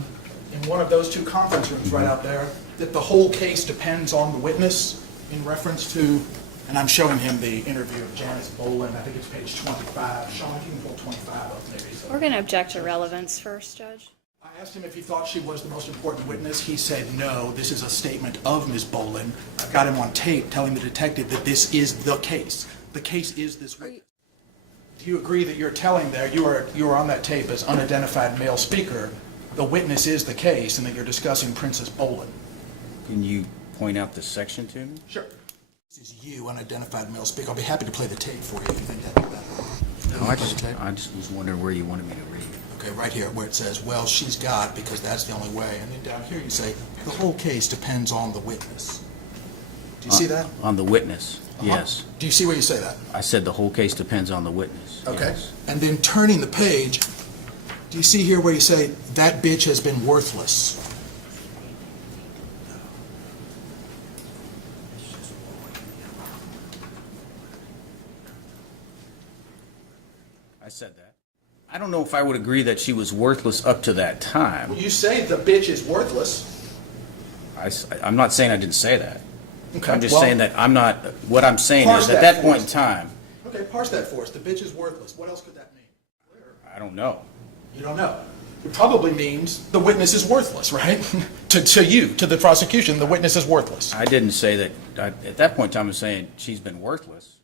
in one of those two conference rooms right out there that the whole case depends on the witness in reference to, and I'm showing him the interview of Janice Boland, I think it's page 25. Sean, if you can pull 25 up maybe. So. We're going to object to relevance first, Judge. I asked him if he thought she was the most important witness. He said no, this is a statement of Ms. Boland. I've got him on tape telling the detective that this is the case. The case is this witness. Do you agree that you're telling there, you are on that tape as unidentified male speaker, the witness is the case, and that you're discussing Princess Boland? Can you point out the section to me? Sure. This is you, unidentified male speaker. I'll be happy to play the tape for you if you think that'd be better. No, I just was wondering where you wanted me to read. Okay, right here where it says, well, she's got, because that's the only way. And then down here you say, the whole case depends on the witness. Do you see that? On the witness, yes. Do you see where you say that? I said the whole case depends on the witness. Okay. Yes. And then turning the page, do you see here where you say, that bitch has been worthless? I said that. I don't know if I would agree that she was worthless up to that time. Well, you say the bitch is worthless. I'm not saying I didn't say that. Okay. I'm just saying that I'm not, what I'm saying is at that point in time. Okay, parse that for us. The bitch is worthless. What else could that mean? I don't know. You don't know. It probably means the witness is worthless, right? to you, to the prosecution, the witness is worthless. I didn't say that. At that point in time, I'm saying she's been worthless.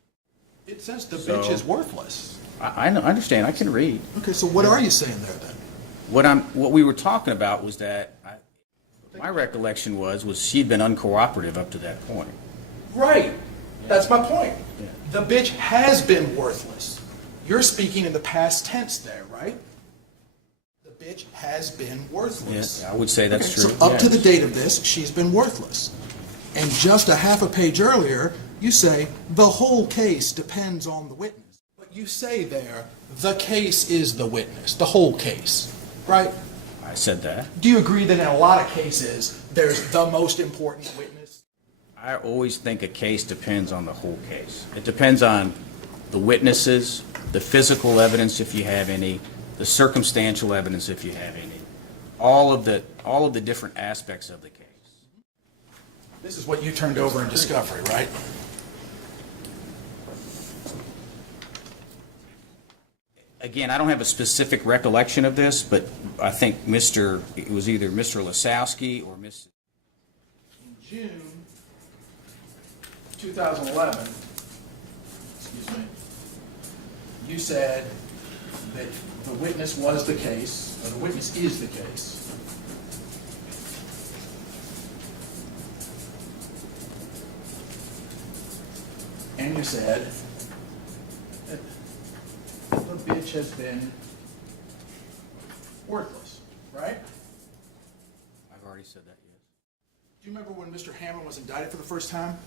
It says the bitch is worthless. I understand. I can read. Okay, so what are you saying there then? What we were talking about was that my recollection was she'd been uncooperative up to that point. Right. That's my point. Yeah. The bitch has been worthless. You're speaking in the past tense there, right? The bitch has been worthless. Yes, I would say that's true. So up to the date of this, she's been worthless. And just a half a page earlier, you say the whole case depends on the witness. You say there, the case is the witness, the whole case, right? I said that. Do you agree that in a lot of cases, there's the most important witness? I always think a case depends on the whole case. It depends on the witnesses, the physical evidence if you have any, the circumstantial evidence if you have any, all of the different aspects of the case. This is what you turned over in discovery, right? Again, I don't have a specific recollection of this, but I think it was either Mr. Lasowski or Ms. In June 2011, excuse me, you said that the witness was the case, or the witness is the case. And you said that the bitch has been worthless, right? I've already said that, yes. Do you remember when Mr. Hammond was indicted for the first time?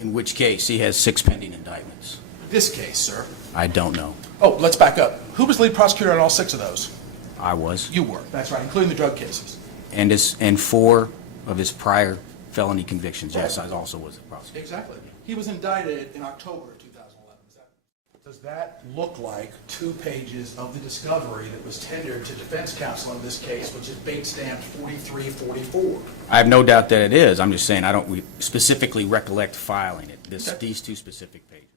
In which case, he has 6 pending indictments. this case, sir? I don't know. Oh, let's back up. Who was lead prosecutor on all 6 of those? I was. You were. That's right, including the drug cases. And 4 of his prior felony convictions. Yes, I also was a prosecutor. Exactly. He was indicted in October of 2011. Does that look like 2 pages of the discovery that was tendered to defense counsel in this case, which is date stamped 4344? I have no doubt that it is. I'm just saying I don't specifically recollect filing it, these 2 specific pages.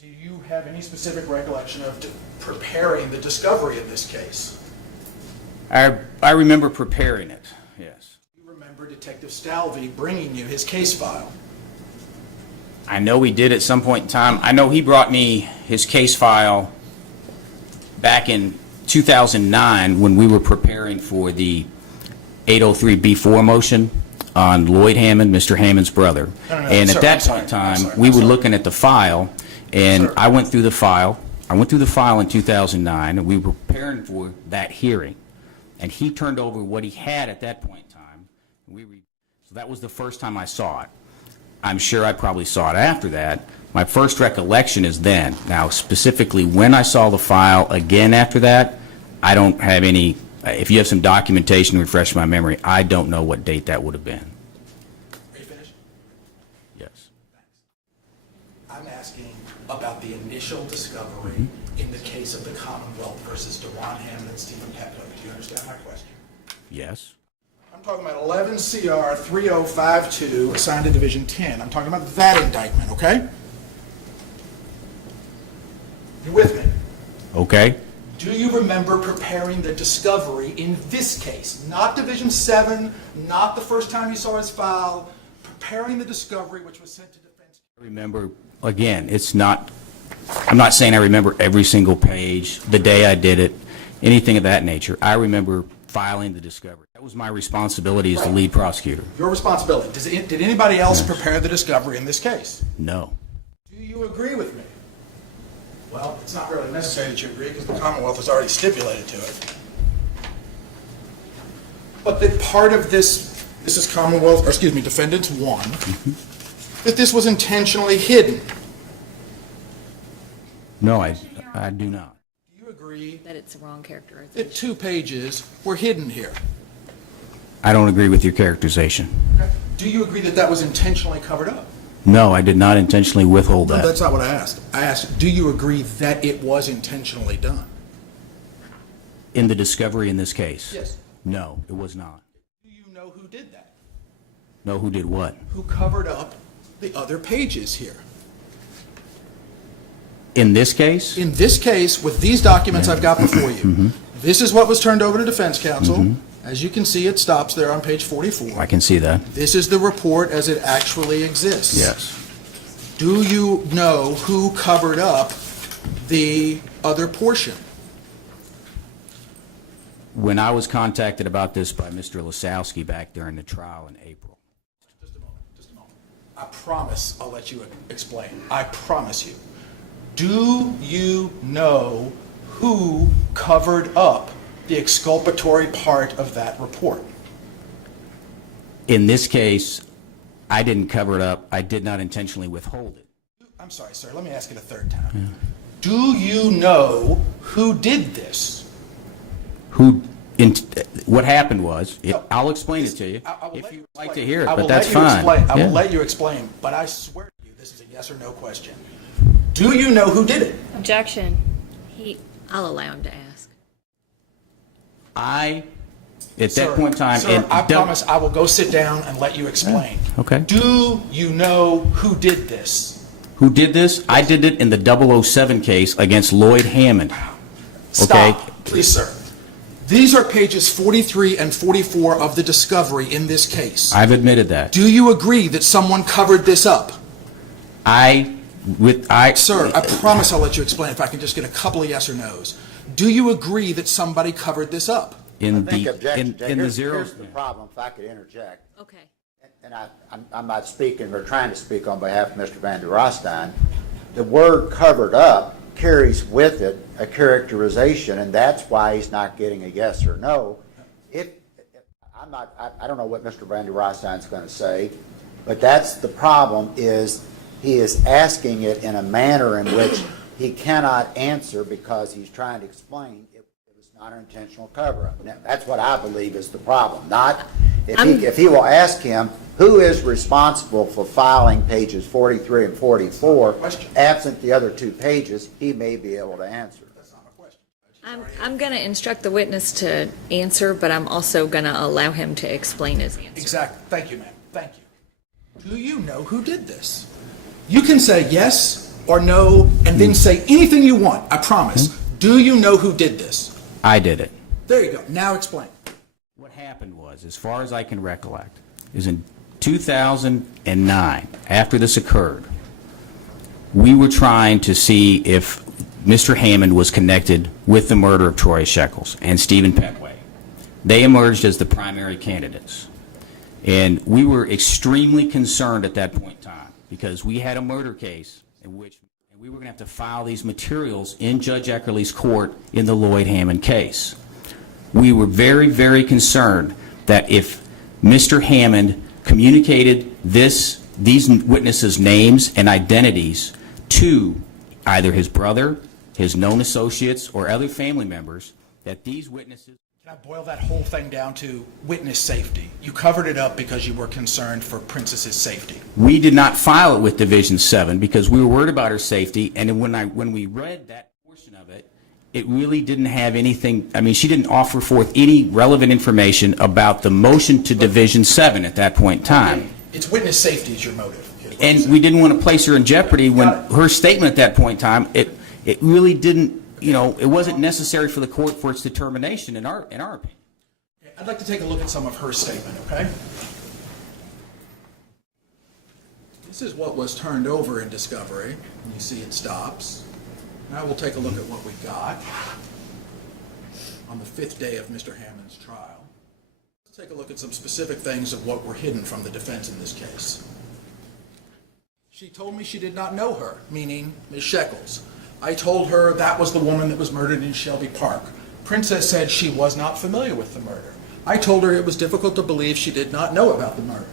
Do you have any specific recollection of preparing the discovery in this case? I remember preparing it, yes. Do you remember Detective Stalvey bringing you his case file? I know he did at some point in time. I know he brought me his case file back in 2009 when we were preparing for the 803B4 motion on Lloyd Hammond, Mr. Hammond's brother. And at that point in time, we were looking at the file, and I went through the file. I went through the file in 2009, and we were preparing for that hearing. And he turned over what he had at that point in time. So that was the first time I saw it. I'm sure I probably saw it after that. My first recollection is then. Now, specifically when I saw the file again after that, I don't have any, if you have some documentation to refresh my memory, I don't know what date that would have been. Are you finished? Yes. I'm asking about the initial discovery in the case of the Commonwealth versus Deron Hammond and Stephen Petco. Do you understand my question? Yes. I'm talking about 11 CR 3052 assigned to Division 10. I'm talking about that indictment, okay? You with me? Okay. Do you remember preparing the discovery in this case? Not Division 7, not the first time you saw his file, preparing the discovery which was sent to defense. I remember, again, I'm not saying I remember every single page, the day I did it, anything of that nature. I remember filing the discovery. That was my responsibility as the lead prosecutor. Your responsibility. Did anybody else prepare the discovery in this case? No. Do you agree with me? Well, it's not really necessary that you agree because the Commonwealth has already stipulated to it. But that part of this is Commonwealth, or excuse me, Defendants 1, that this was intentionally hidden. No, I do not. Do you agree That it's the wrong characterization. that 2 pages were hidden here? I don't agree with your characterization. Do you agree that that was intentionally covered up? No, I did not intentionally withhold No, that. that's not what I asked. I asked, do you agree that it was intentionally done? In the discovery in this case? Yes. No, it was not. Do you know who did that? No, who did what? Who covered up the other pages here? In this case? In this case, with these documents I've got before you, this is what was turned over to defense counsel. As you can see, it stops there on page 44. I can see that. This is the report as it actually exists. Yes. Do you know who covered up the other portion? When I was contacted about this by Mr. Lasowski back during the trial in April. Just a moment. I promise I'll let you explain. I promise you. Do you know who covered up the exculpatory part of that report? In this case, I didn't cover it up. I did not intentionally withhold it. I'm sorry, sir. Let me ask it a third time. Yeah. Do you know who did this? What happened was, I'll explain it to you if you'd like to hear it, but that's fine. I will let you explain, but I swear to you, this is a yes or no question. Do you know who did it? Objection. I'll allow him to ask. At that point in time... Sir, I promise I will go sit down and let you explain. Okay. Do you know who did this? Who did this? I did it in the 007 case against Lloyd Hammond. Stop, please, sir. These are pages 43 and 44 of the discovery in this case. I've admitted that. Do you agree that someone covered this up? Sir, I promise I'll let you explain if I can just get a couple of yes or no's. Do you agree that somebody covered this up? Here's the problem, if I could interject. Okay. And I'm not speaking, or trying to speak on behalf of Mr. Van der Rostein. The word covered up carries with it a characterization, and that's why he's not getting a yes or no. I don't know what Mr. Van der Rostein's going to say, but that's the problem, is he is asking it in a manner in which he cannot answer because he's trying to explain it was not an intentional cover-up. Now, that's what I believe is the problem. Not if he will ask him who is responsible for filing pages 43 and 44, absent the other 2 pages, he may be able to answer. I'm going to instruct the witness to answer, but I'm also going to allow him to explain his answer. Exactly. Thank you, ma'am. Thank you. Do you know who did this? You can say yes or no and then say anything you want, I promise. Do you know who did this? I did it. There you go. Now explain. What happened was, as far as I can recollect, is in 2009, after this occurred, we were trying to see if Mr. Hammond was connected with the murder of Troy Shekels and Stephen Petway. They emerged as the primary candidates. And we were extremely concerned at that point in time because we had a murder case in which we were going to have to file these materials in Judge Eckerly's court in the Lloyd Hammond case. We were very, very concerned that if Mr. Hammond communicated these witnesses' names and identities to either his brother, his known associates, or other family members, that these witnesses... Can I boil that whole thing down to witness safety? You covered it up because you were concerned for Princess's safety. We did not file it with Division 7 because we were worried about her safety, and when we read that portion of it, it really didn't have anything... I mean, she didn't offer forth any relevant information about the motion to Division 7 at that point in time. It's witness safety is your motive. And we didn't want to place her in jeopardy when her statement at that point in time, it really didn't, it wasn't necessary for the court for its determination, in our opinion. I'd like to take a look at some of her statement, okay? This is what was turned over in discovery. You see it stops. Now we'll take a look at what we got on the 5th day of Mr. Hammond's trial. Let's take a look at some specific things of what were hidden from the defense in this case. She told me she did not know her, meaning Ms. Shekels. I told her that was the woman that was murdered in Shelby Park. Princess said she was not familiar with the murder. I told her it was difficult to believe she did not know about the murder.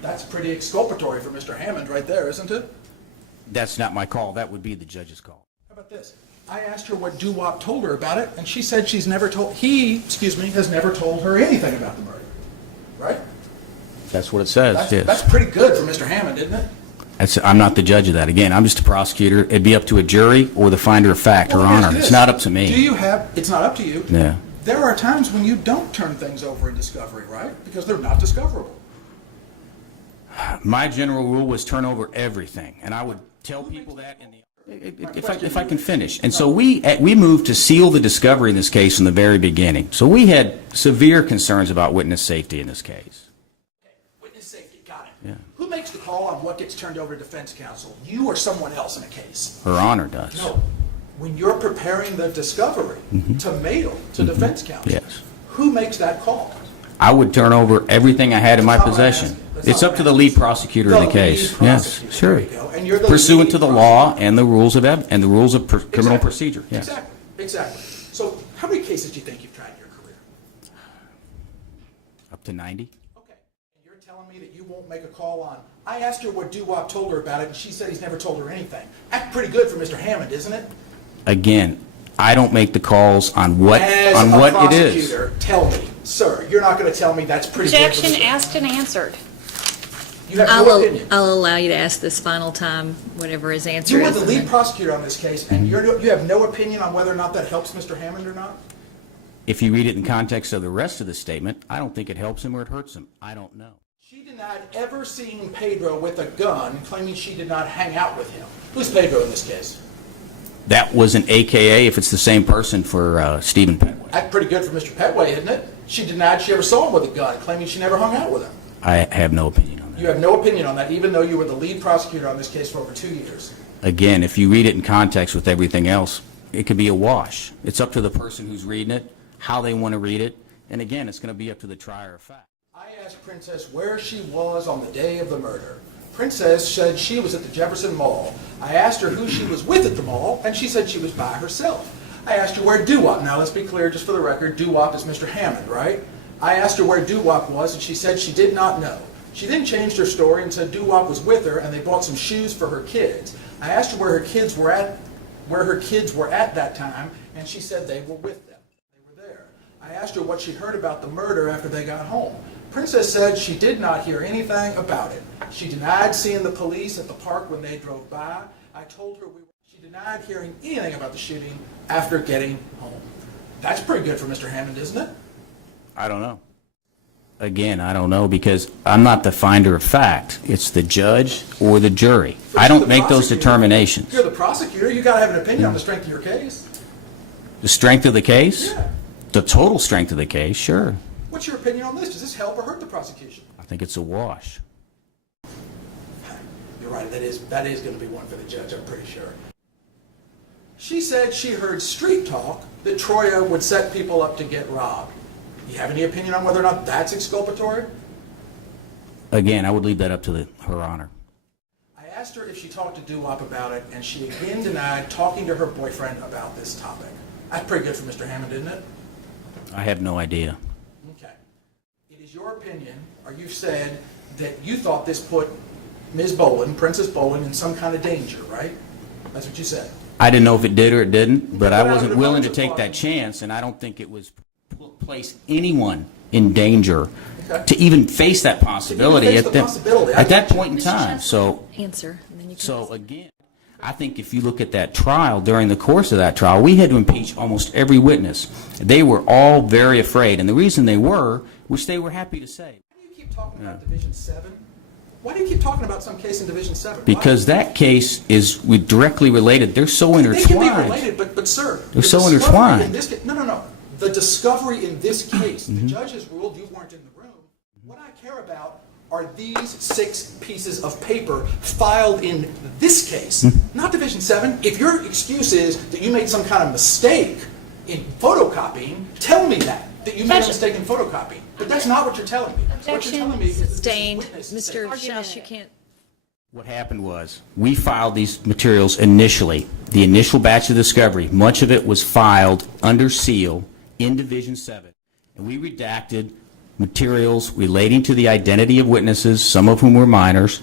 That's pretty exculpatory for Mr. Hammond right there, isn't it? That's not my call. That would be the judge's call. How about this? I asked her what Doo-Wop told her about it, and she said has never told her anything about the murder. Right? That's what it says, yes. That's pretty good for Mr. Hammond, isn't it? I'm not the judge of that. Again, I'm just a prosecutor. It'd be up to a jury or the finder of fact, Her Honor. It's not up to me. It's not up to you. Yeah. There are times when you don't turn things over in discovery, right? Because they're not discoverable. My general rule was turn over everything, and I would tell people that if I can finish. And so we moved to seal the discovery in this case from the very beginning. So we had severe concerns about witness safety in this case. Okay. Witness safety, got it. Yeah. Who makes the call on what gets turned over to defense counsel? You or someone else in a case? Her Honor does. No. When you're preparing the discovery to mail to defense counsel, yes. Who makes that call? I would turn over everything I had in my possession. It's up to the lead prosecutor in the case. Yes, sure. Pursuant to the law and the rules of criminal procedure. Yes. Exactly. So, how many cases do you think you've tried in your career? Up to 90. Okay. And you're telling me that you won't make a call on. I asked her what Doo-Wop told her about it, and she said he's never told her anything. That's pretty good for Mr. Hammond, isn't it? Again, I don't make the calls on what it is. As a prosecutor, tell me, sir, you're not going to tell me that's pretty good. Objection asked and answered. You have no opinion. I'll allow you to ask this final time, whatever his answer You is. were the lead prosecutor on this case, and you have no opinion on whether or not that helps Mr. Hammond or not? If you read it in context of the rest of the statement, I don't think it helps him or it hurts him. I don't know. She denied ever seeing Pedro with a gun, claiming she did not hang out with him. Who's Pedro in this case? That was an AKA if it's the same person for Stephen Petway. That's pretty good for Mr. Petway, isn't it? She denied she ever saw him with a gun, claiming she never hung out with him. I have no opinion on that. You have no opinion on that, even though you were the lead prosecutor on this case for over 2 years. Again, if you read it in context with everything else, it could be a wash. It's up to the person who's reading it, how they want to read it, and again, it's going to be up to the trier of fact. I asked Princess where she was on the day of the murder. Princess said she was at the Jefferson Mall. I asked her who she was with at the mall, and she said she was by herself. I asked her where Doo-Wop, now let's be clear, just for the record, Doo-Wop is Mr. Hammond, right? I asked her where Doo-Wop was, and she said she did not know. She then changed her story and said Doo-Wop was with her, and they bought some shoes for her kids. I asked her where her kids were at where her kids were at that time, and she said they were with them. They were there. I asked her what she heard about the murder after they got home. Princess said she did not hear anything about it. She denied seeing the police at the park when they drove by. I told her she denied hearing anything about the shooting after getting home. That's pretty good for Mr. Hammond, isn't it? I don't know. Again, I don't know, because I'm not the finder of fact. It's the judge or the jury. I don't make those determinations. You're the prosecutor. You got to have an opinion on the strength of your case. The strength of the case? Yeah. The total strength of the case, sure. What's your opinion on this? Does this help or hurt the prosecution? I think it's a wash. You're right. That is going to be one for the judge, I'm pretty sure. She said she heard street talk that Troya would set people up to get robbed. You have any opinion on whether or not that's exculpatory? Again, I would leave that up to Her Honor. I asked her if she talked to Doo-Wop about it, and she again denied talking to her boyfriend about this topic. That's pretty good for Mr. Hammond, isn't it? I have no idea. Okay. It is your opinion, or you said that you thought this put Ms. Boland, Princess Boland, in some kind of danger, right? That's what you said. I didn't know if it did or it didn't, but I wasn't willing to take that chance, and I don't think it was place anyone in danger to even face that possibility at that point in time. So, Answer. And then you can so again, I think if you look at that trial, during the course of that trial, we had to impeach almost every witness. They were all very afraid, and the reason they were, which they were happy to say. Why do you keep talking about Division 7? Why do you keep talking about some case in Division 7? Because that case is directly related. They're so intertwined. They can be related, but sir, they're so intertwined. No. The discovery in this case, the judge has ruled you weren't in the room. What I care about are these 6 pieces of paper filed in this case, not Division 7. If your excuse is that you made some kind of mistake in photocopying, tell me that you made a mistake in photocopying. But that's not what you're telling me. What you're telling me is sustained. Mr. Schaus, you can't. What happened was, we filed these materials initially. The initial batch of discovery, much of it was filed under seal in Division 7. And we redacted materials relating to the identity of witnesses, some of whom were minors,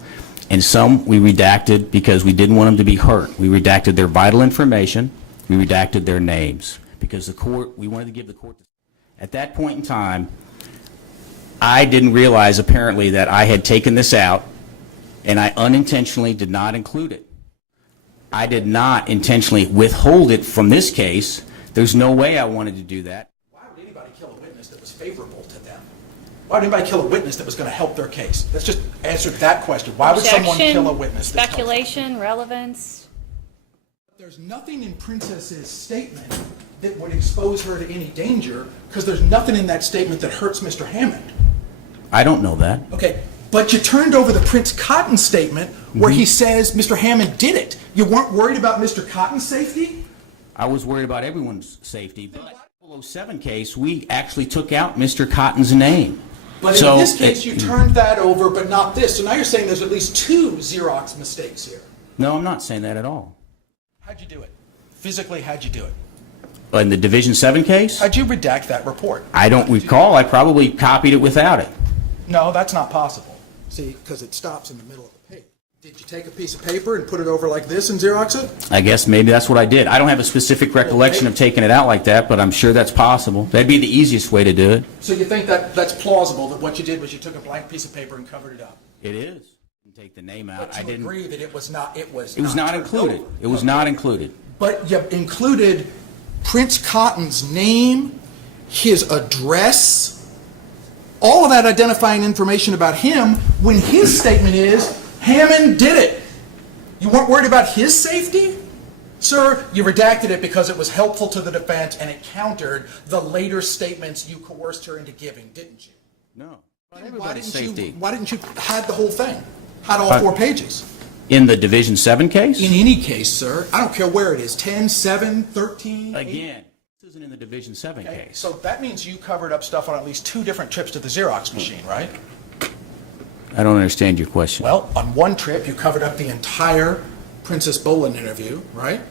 and some we redacted because we didn't want them to be hurt. We redacted their vital information. We redacted their names because we wanted to give the court. At that point in time, I didn't realize apparently that I had taken this out, and I unintentionally did not include it. I did not intentionally withhold it from this case. There's no way I wanted to do that. Why would anybody kill a witness that was favorable to them? Why would anybody kill a witness that was going to help their case? Let's just answer that question. Why would someone kill a witness? Speculation, relevance. There's nothing in Princess's statement that would expose her to any danger, because there's nothing in that statement that hurts Mr. Hammond. I don't know that. Okay, but you turned over the Prince Cotton statement where he says Mr. Hammond did it. You weren't worried about Mr. Cotton's safety? I was worried about everyone's safety, but in the 007 case, we actually took out Mr. Cotton's name. But in this case, you turned that over, but not this. So now you're saying there's at least 2 Xerox mistakes here. No, I'm not saying that at all. How'd you do it? Physically, how'd you do it? In the Division 7 case? How'd you redact that report? I don't recall. I probably copied it without it. No, that's not possible. See, because it stops in the middle of the page. Did you take a piece of paper and put it over like this and Xerox it? I guess maybe that's what I did. I don't have a specific recollection of taking it out like that, but I'm sure that's possible. That'd be the easiest way to do it. So you think that that's plausible, that what you did was you took a blank piece of paper and covered it up? It is. Take the name out. But you agree that it was not included. It was not included. But you included Prince Cotton's name, his address, all of that identifying information about him, when his statement is, Hammond did it. You weren't worried about his safety? Sir, you redacted it because it was helpful to the defense and it countered the later statements you coerced her into giving, didn't you? No. Why didn't you hide the whole thing? Hide all 4 pages? In the Division 7 case? In any case, sir. I don't care where it is. 10, 7, 13, 8. Again, this isn't in the Division 7 case. So that means you covered up stuff on at least 2 different trips to the Xerox machine, right? I don't understand your question. Well, on one trip, you covered up the entire Princess Boland interview, right?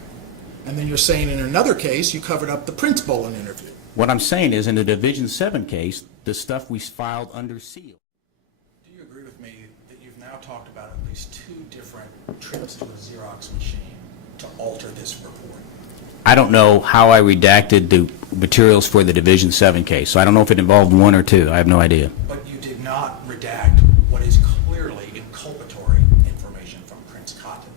And then you're saying in another case, you covered up the Prince Boland interview. What I'm saying is in the Division 7 case, the stuff we filed under seal. Do you agree with me that you've now talked about at least 2 different trips to a Xerox machine to alter this report? I don't know how I redacted the materials for the Division 7 case, so I don't know if it involved one or two. I have no idea. But you did not redact what is clearly inculpatory information from Prince Cotton.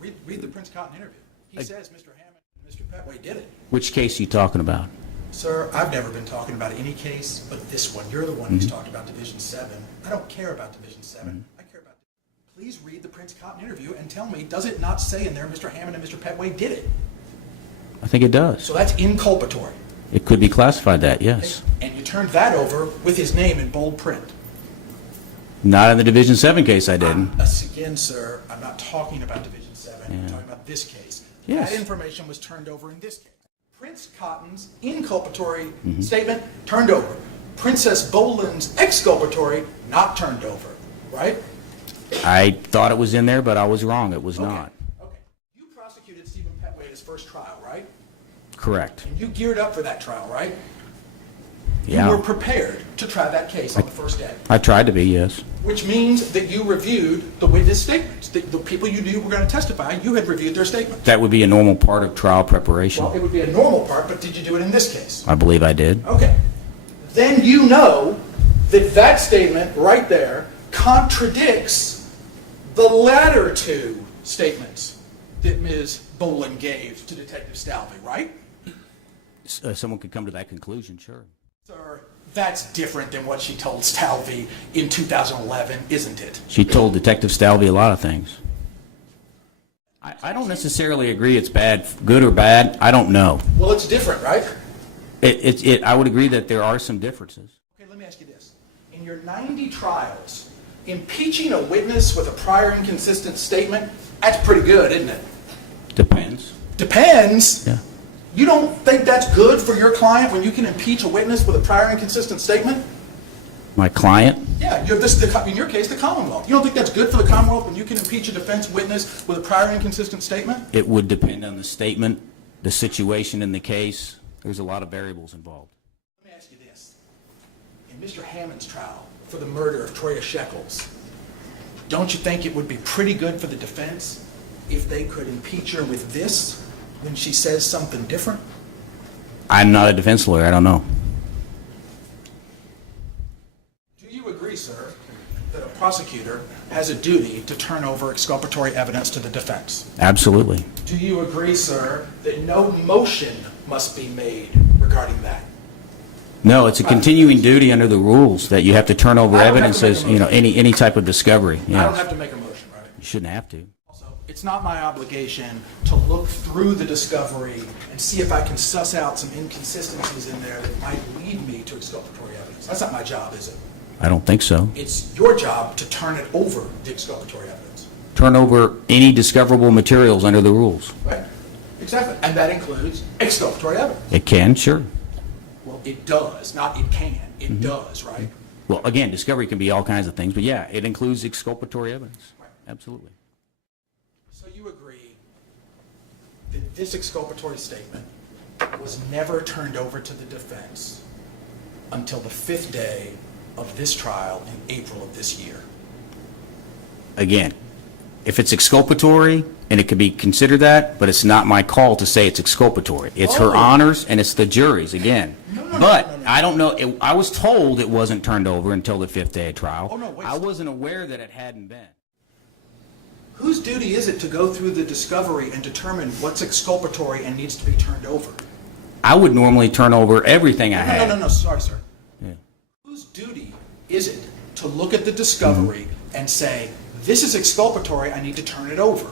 Read the Prince Cotton interview. He says Mr. Hammond and Mr. Petway did it. Which case are you talking about? Sir, I've never been talking about any case but this one. You're the one who's talked about Division 7. I don't care about Division 7. I care about... Please read the Prince Cotton interview and tell me, does it not say in there Mr. Hammond and Mr. Petway did it? I think it does. So that's inculpatory. It could be classified that, yes. And you turned that over with his name in bold print. Not in the Division 7 case, I didn't. Again, sir, I'm not talking about Division 7. I'm talking about this case. Yes. That information was turned over in this case. Prince Cotton's inculpatory statement turned over. Princess Boland's exculpatory not turned over, right? I thought it was in there, but I was wrong. It was not. Okay. You prosecuted Stephen Petway at his first trial, right? Correct. And you geared up for that trial, right? Yeah. You were prepared to try that case on the first day. I tried to be, yes. Which means that you reviewed the witness statements. The people you knew were going to testify, you had reviewed their statements. That would be a normal part of trial preparation. Well, it would be a normal part, but did you do it in this case? I believe I did. Okay. Then you know that that statement right there contradicts the latter two statements that Ms. Boland gave to Detective Stalvey, right? Someone could come to that conclusion, sure. Sir, that's different than what she told Stalvey in 2011, isn't it? She told Detective Stalvey a lot of things. I don't necessarily agree it's bad, good or bad. I don't know. Well, it's different, right? I would agree that there are some differences. Okay, let me ask you this. In your 90 trials, impeaching a witness with a prior inconsistent statement, that's pretty good, isn't it? Depends. Depends? Yeah. You don't think that's good for your client when you can impeach a witness with a prior inconsistent statement? My client? Yeah, in your case, the Commonwealth. You don't think that's good for the Commonwealth when you can impeach a defense witness with a prior inconsistent statement? It would depend on the statement, the situation in the case. There's a lot of variables involved. Let me ask you this. In Mr. Hammond's trial for the murder of Troya Shekels, don't you think it would be pretty good for the defense if they could impeach her with this when she says something different? I'm not a defense lawyer. I don't know. Do you agree, sir, that a prosecutor has a duty to turn over exculpatory evidence to the defense? Absolutely. Do you agree, sir, that no motion must be made regarding that? No, it's a continuing duty under the rules that you have to turn over evidence as, any type of discovery. Yes. I don't have to make a motion, right? You shouldn't have to. Also, it's not my obligation to look through the discovery and see if I can suss out some inconsistencies in there that might lead me to exculpatory evidence. That's not my job, is it? I don't think so. It's your job to turn it over, the exculpatory evidence. Turn over any discoverable materials under the rules. Right. Exactly. And that includes exculpatory evidence. It can, sure. Well, it does, not it can. It does, right? Well, again, discovery can be all kinds of things, but yeah, it includes exculpatory evidence. Right. Absolutely. So you agree that this exculpatory statement was never turned over to the defense until the 5th day of this trial in April of this year? Again, if it's exculpatory, and it could be considered that, but it's not my call to say it's exculpatory. It's her honors and it's the jury's, again. But I don't know, I was told it wasn't turned over until the 5th day of trial. I wasn't aware that it hadn't been. Whose duty is it to go through the discovery and determine what's exculpatory and needs to be turned over? I would normally turn over everything I had. No, sorry, sir. Yeah. Whose duty is it to look at the discovery and say, this is exculpatory, I need to turn it over?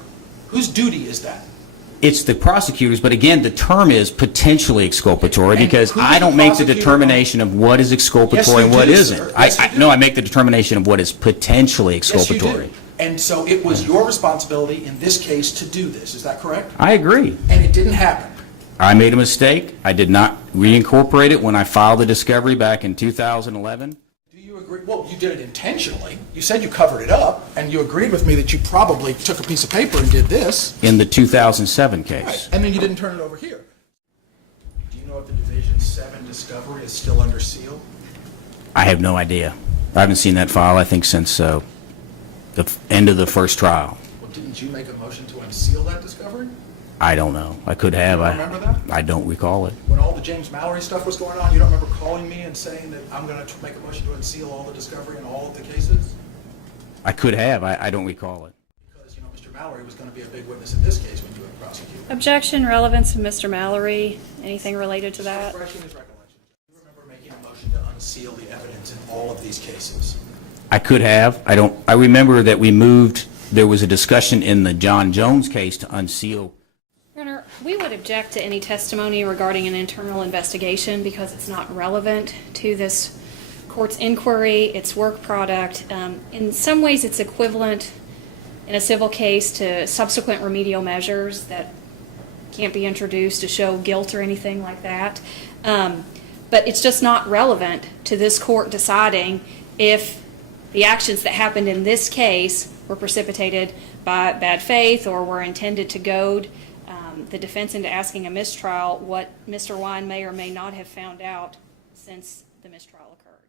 Whose duty is that? It's the prosecutor's, but again, the term is potentially exculpatory because I don't make the determination of what is exculpatory and what isn't. No, I make the determination of what is potentially exculpatory. Yes, you do. And so it was your responsibility in this case to do this. Is that correct? I agree. And it didn't happen. I made a mistake. I did not reincorporate it when I filed the discovery back in 2011. Do you agree? Well, you did it intentionally. You said you covered it up, and you agreed with me that you probably took a piece of paper and did this. In the 2007 case. Right. And then you didn't turn it over here. Do you know if the Division 7 discovery is still under seal? I have no idea. I haven't seen that file, I think, since the end of the first trial. Well, Didn't you make a motion to unseal that discovery? I don't know. I could have. You don't remember that? I don't recall it. When all the James Mallory stuff was going on, you don't remember calling me and saying that I'm going to make a motion to unseal all the discovery in all of the cases? I could have. I don't recall it. Because, Mr. Mallory was going to be a big witness in this case when you were prosecuting. Objection, relevance of Mr. Mallory. Anything related to that? Refreshing his recollection. Do you remember making a motion to unseal the evidence in all of these cases? I could have. I remember that we moved, there was a discussion in the John Jones case to unseal. Your Honor, we would object to any testimony regarding an internal investigation because it's not relevant to this court's inquiry, its work product. In some ways, it's equivalent in a civil case to subsequent remedial measures that can't be introduced to show guilt or anything like that. But it's just not relevant to this court deciding if the actions that happened in this case were precipitated by bad faith or were intended to goad the defense into asking a mistrial, what Mr. Wine may or may not have found out since the mistrial occurred.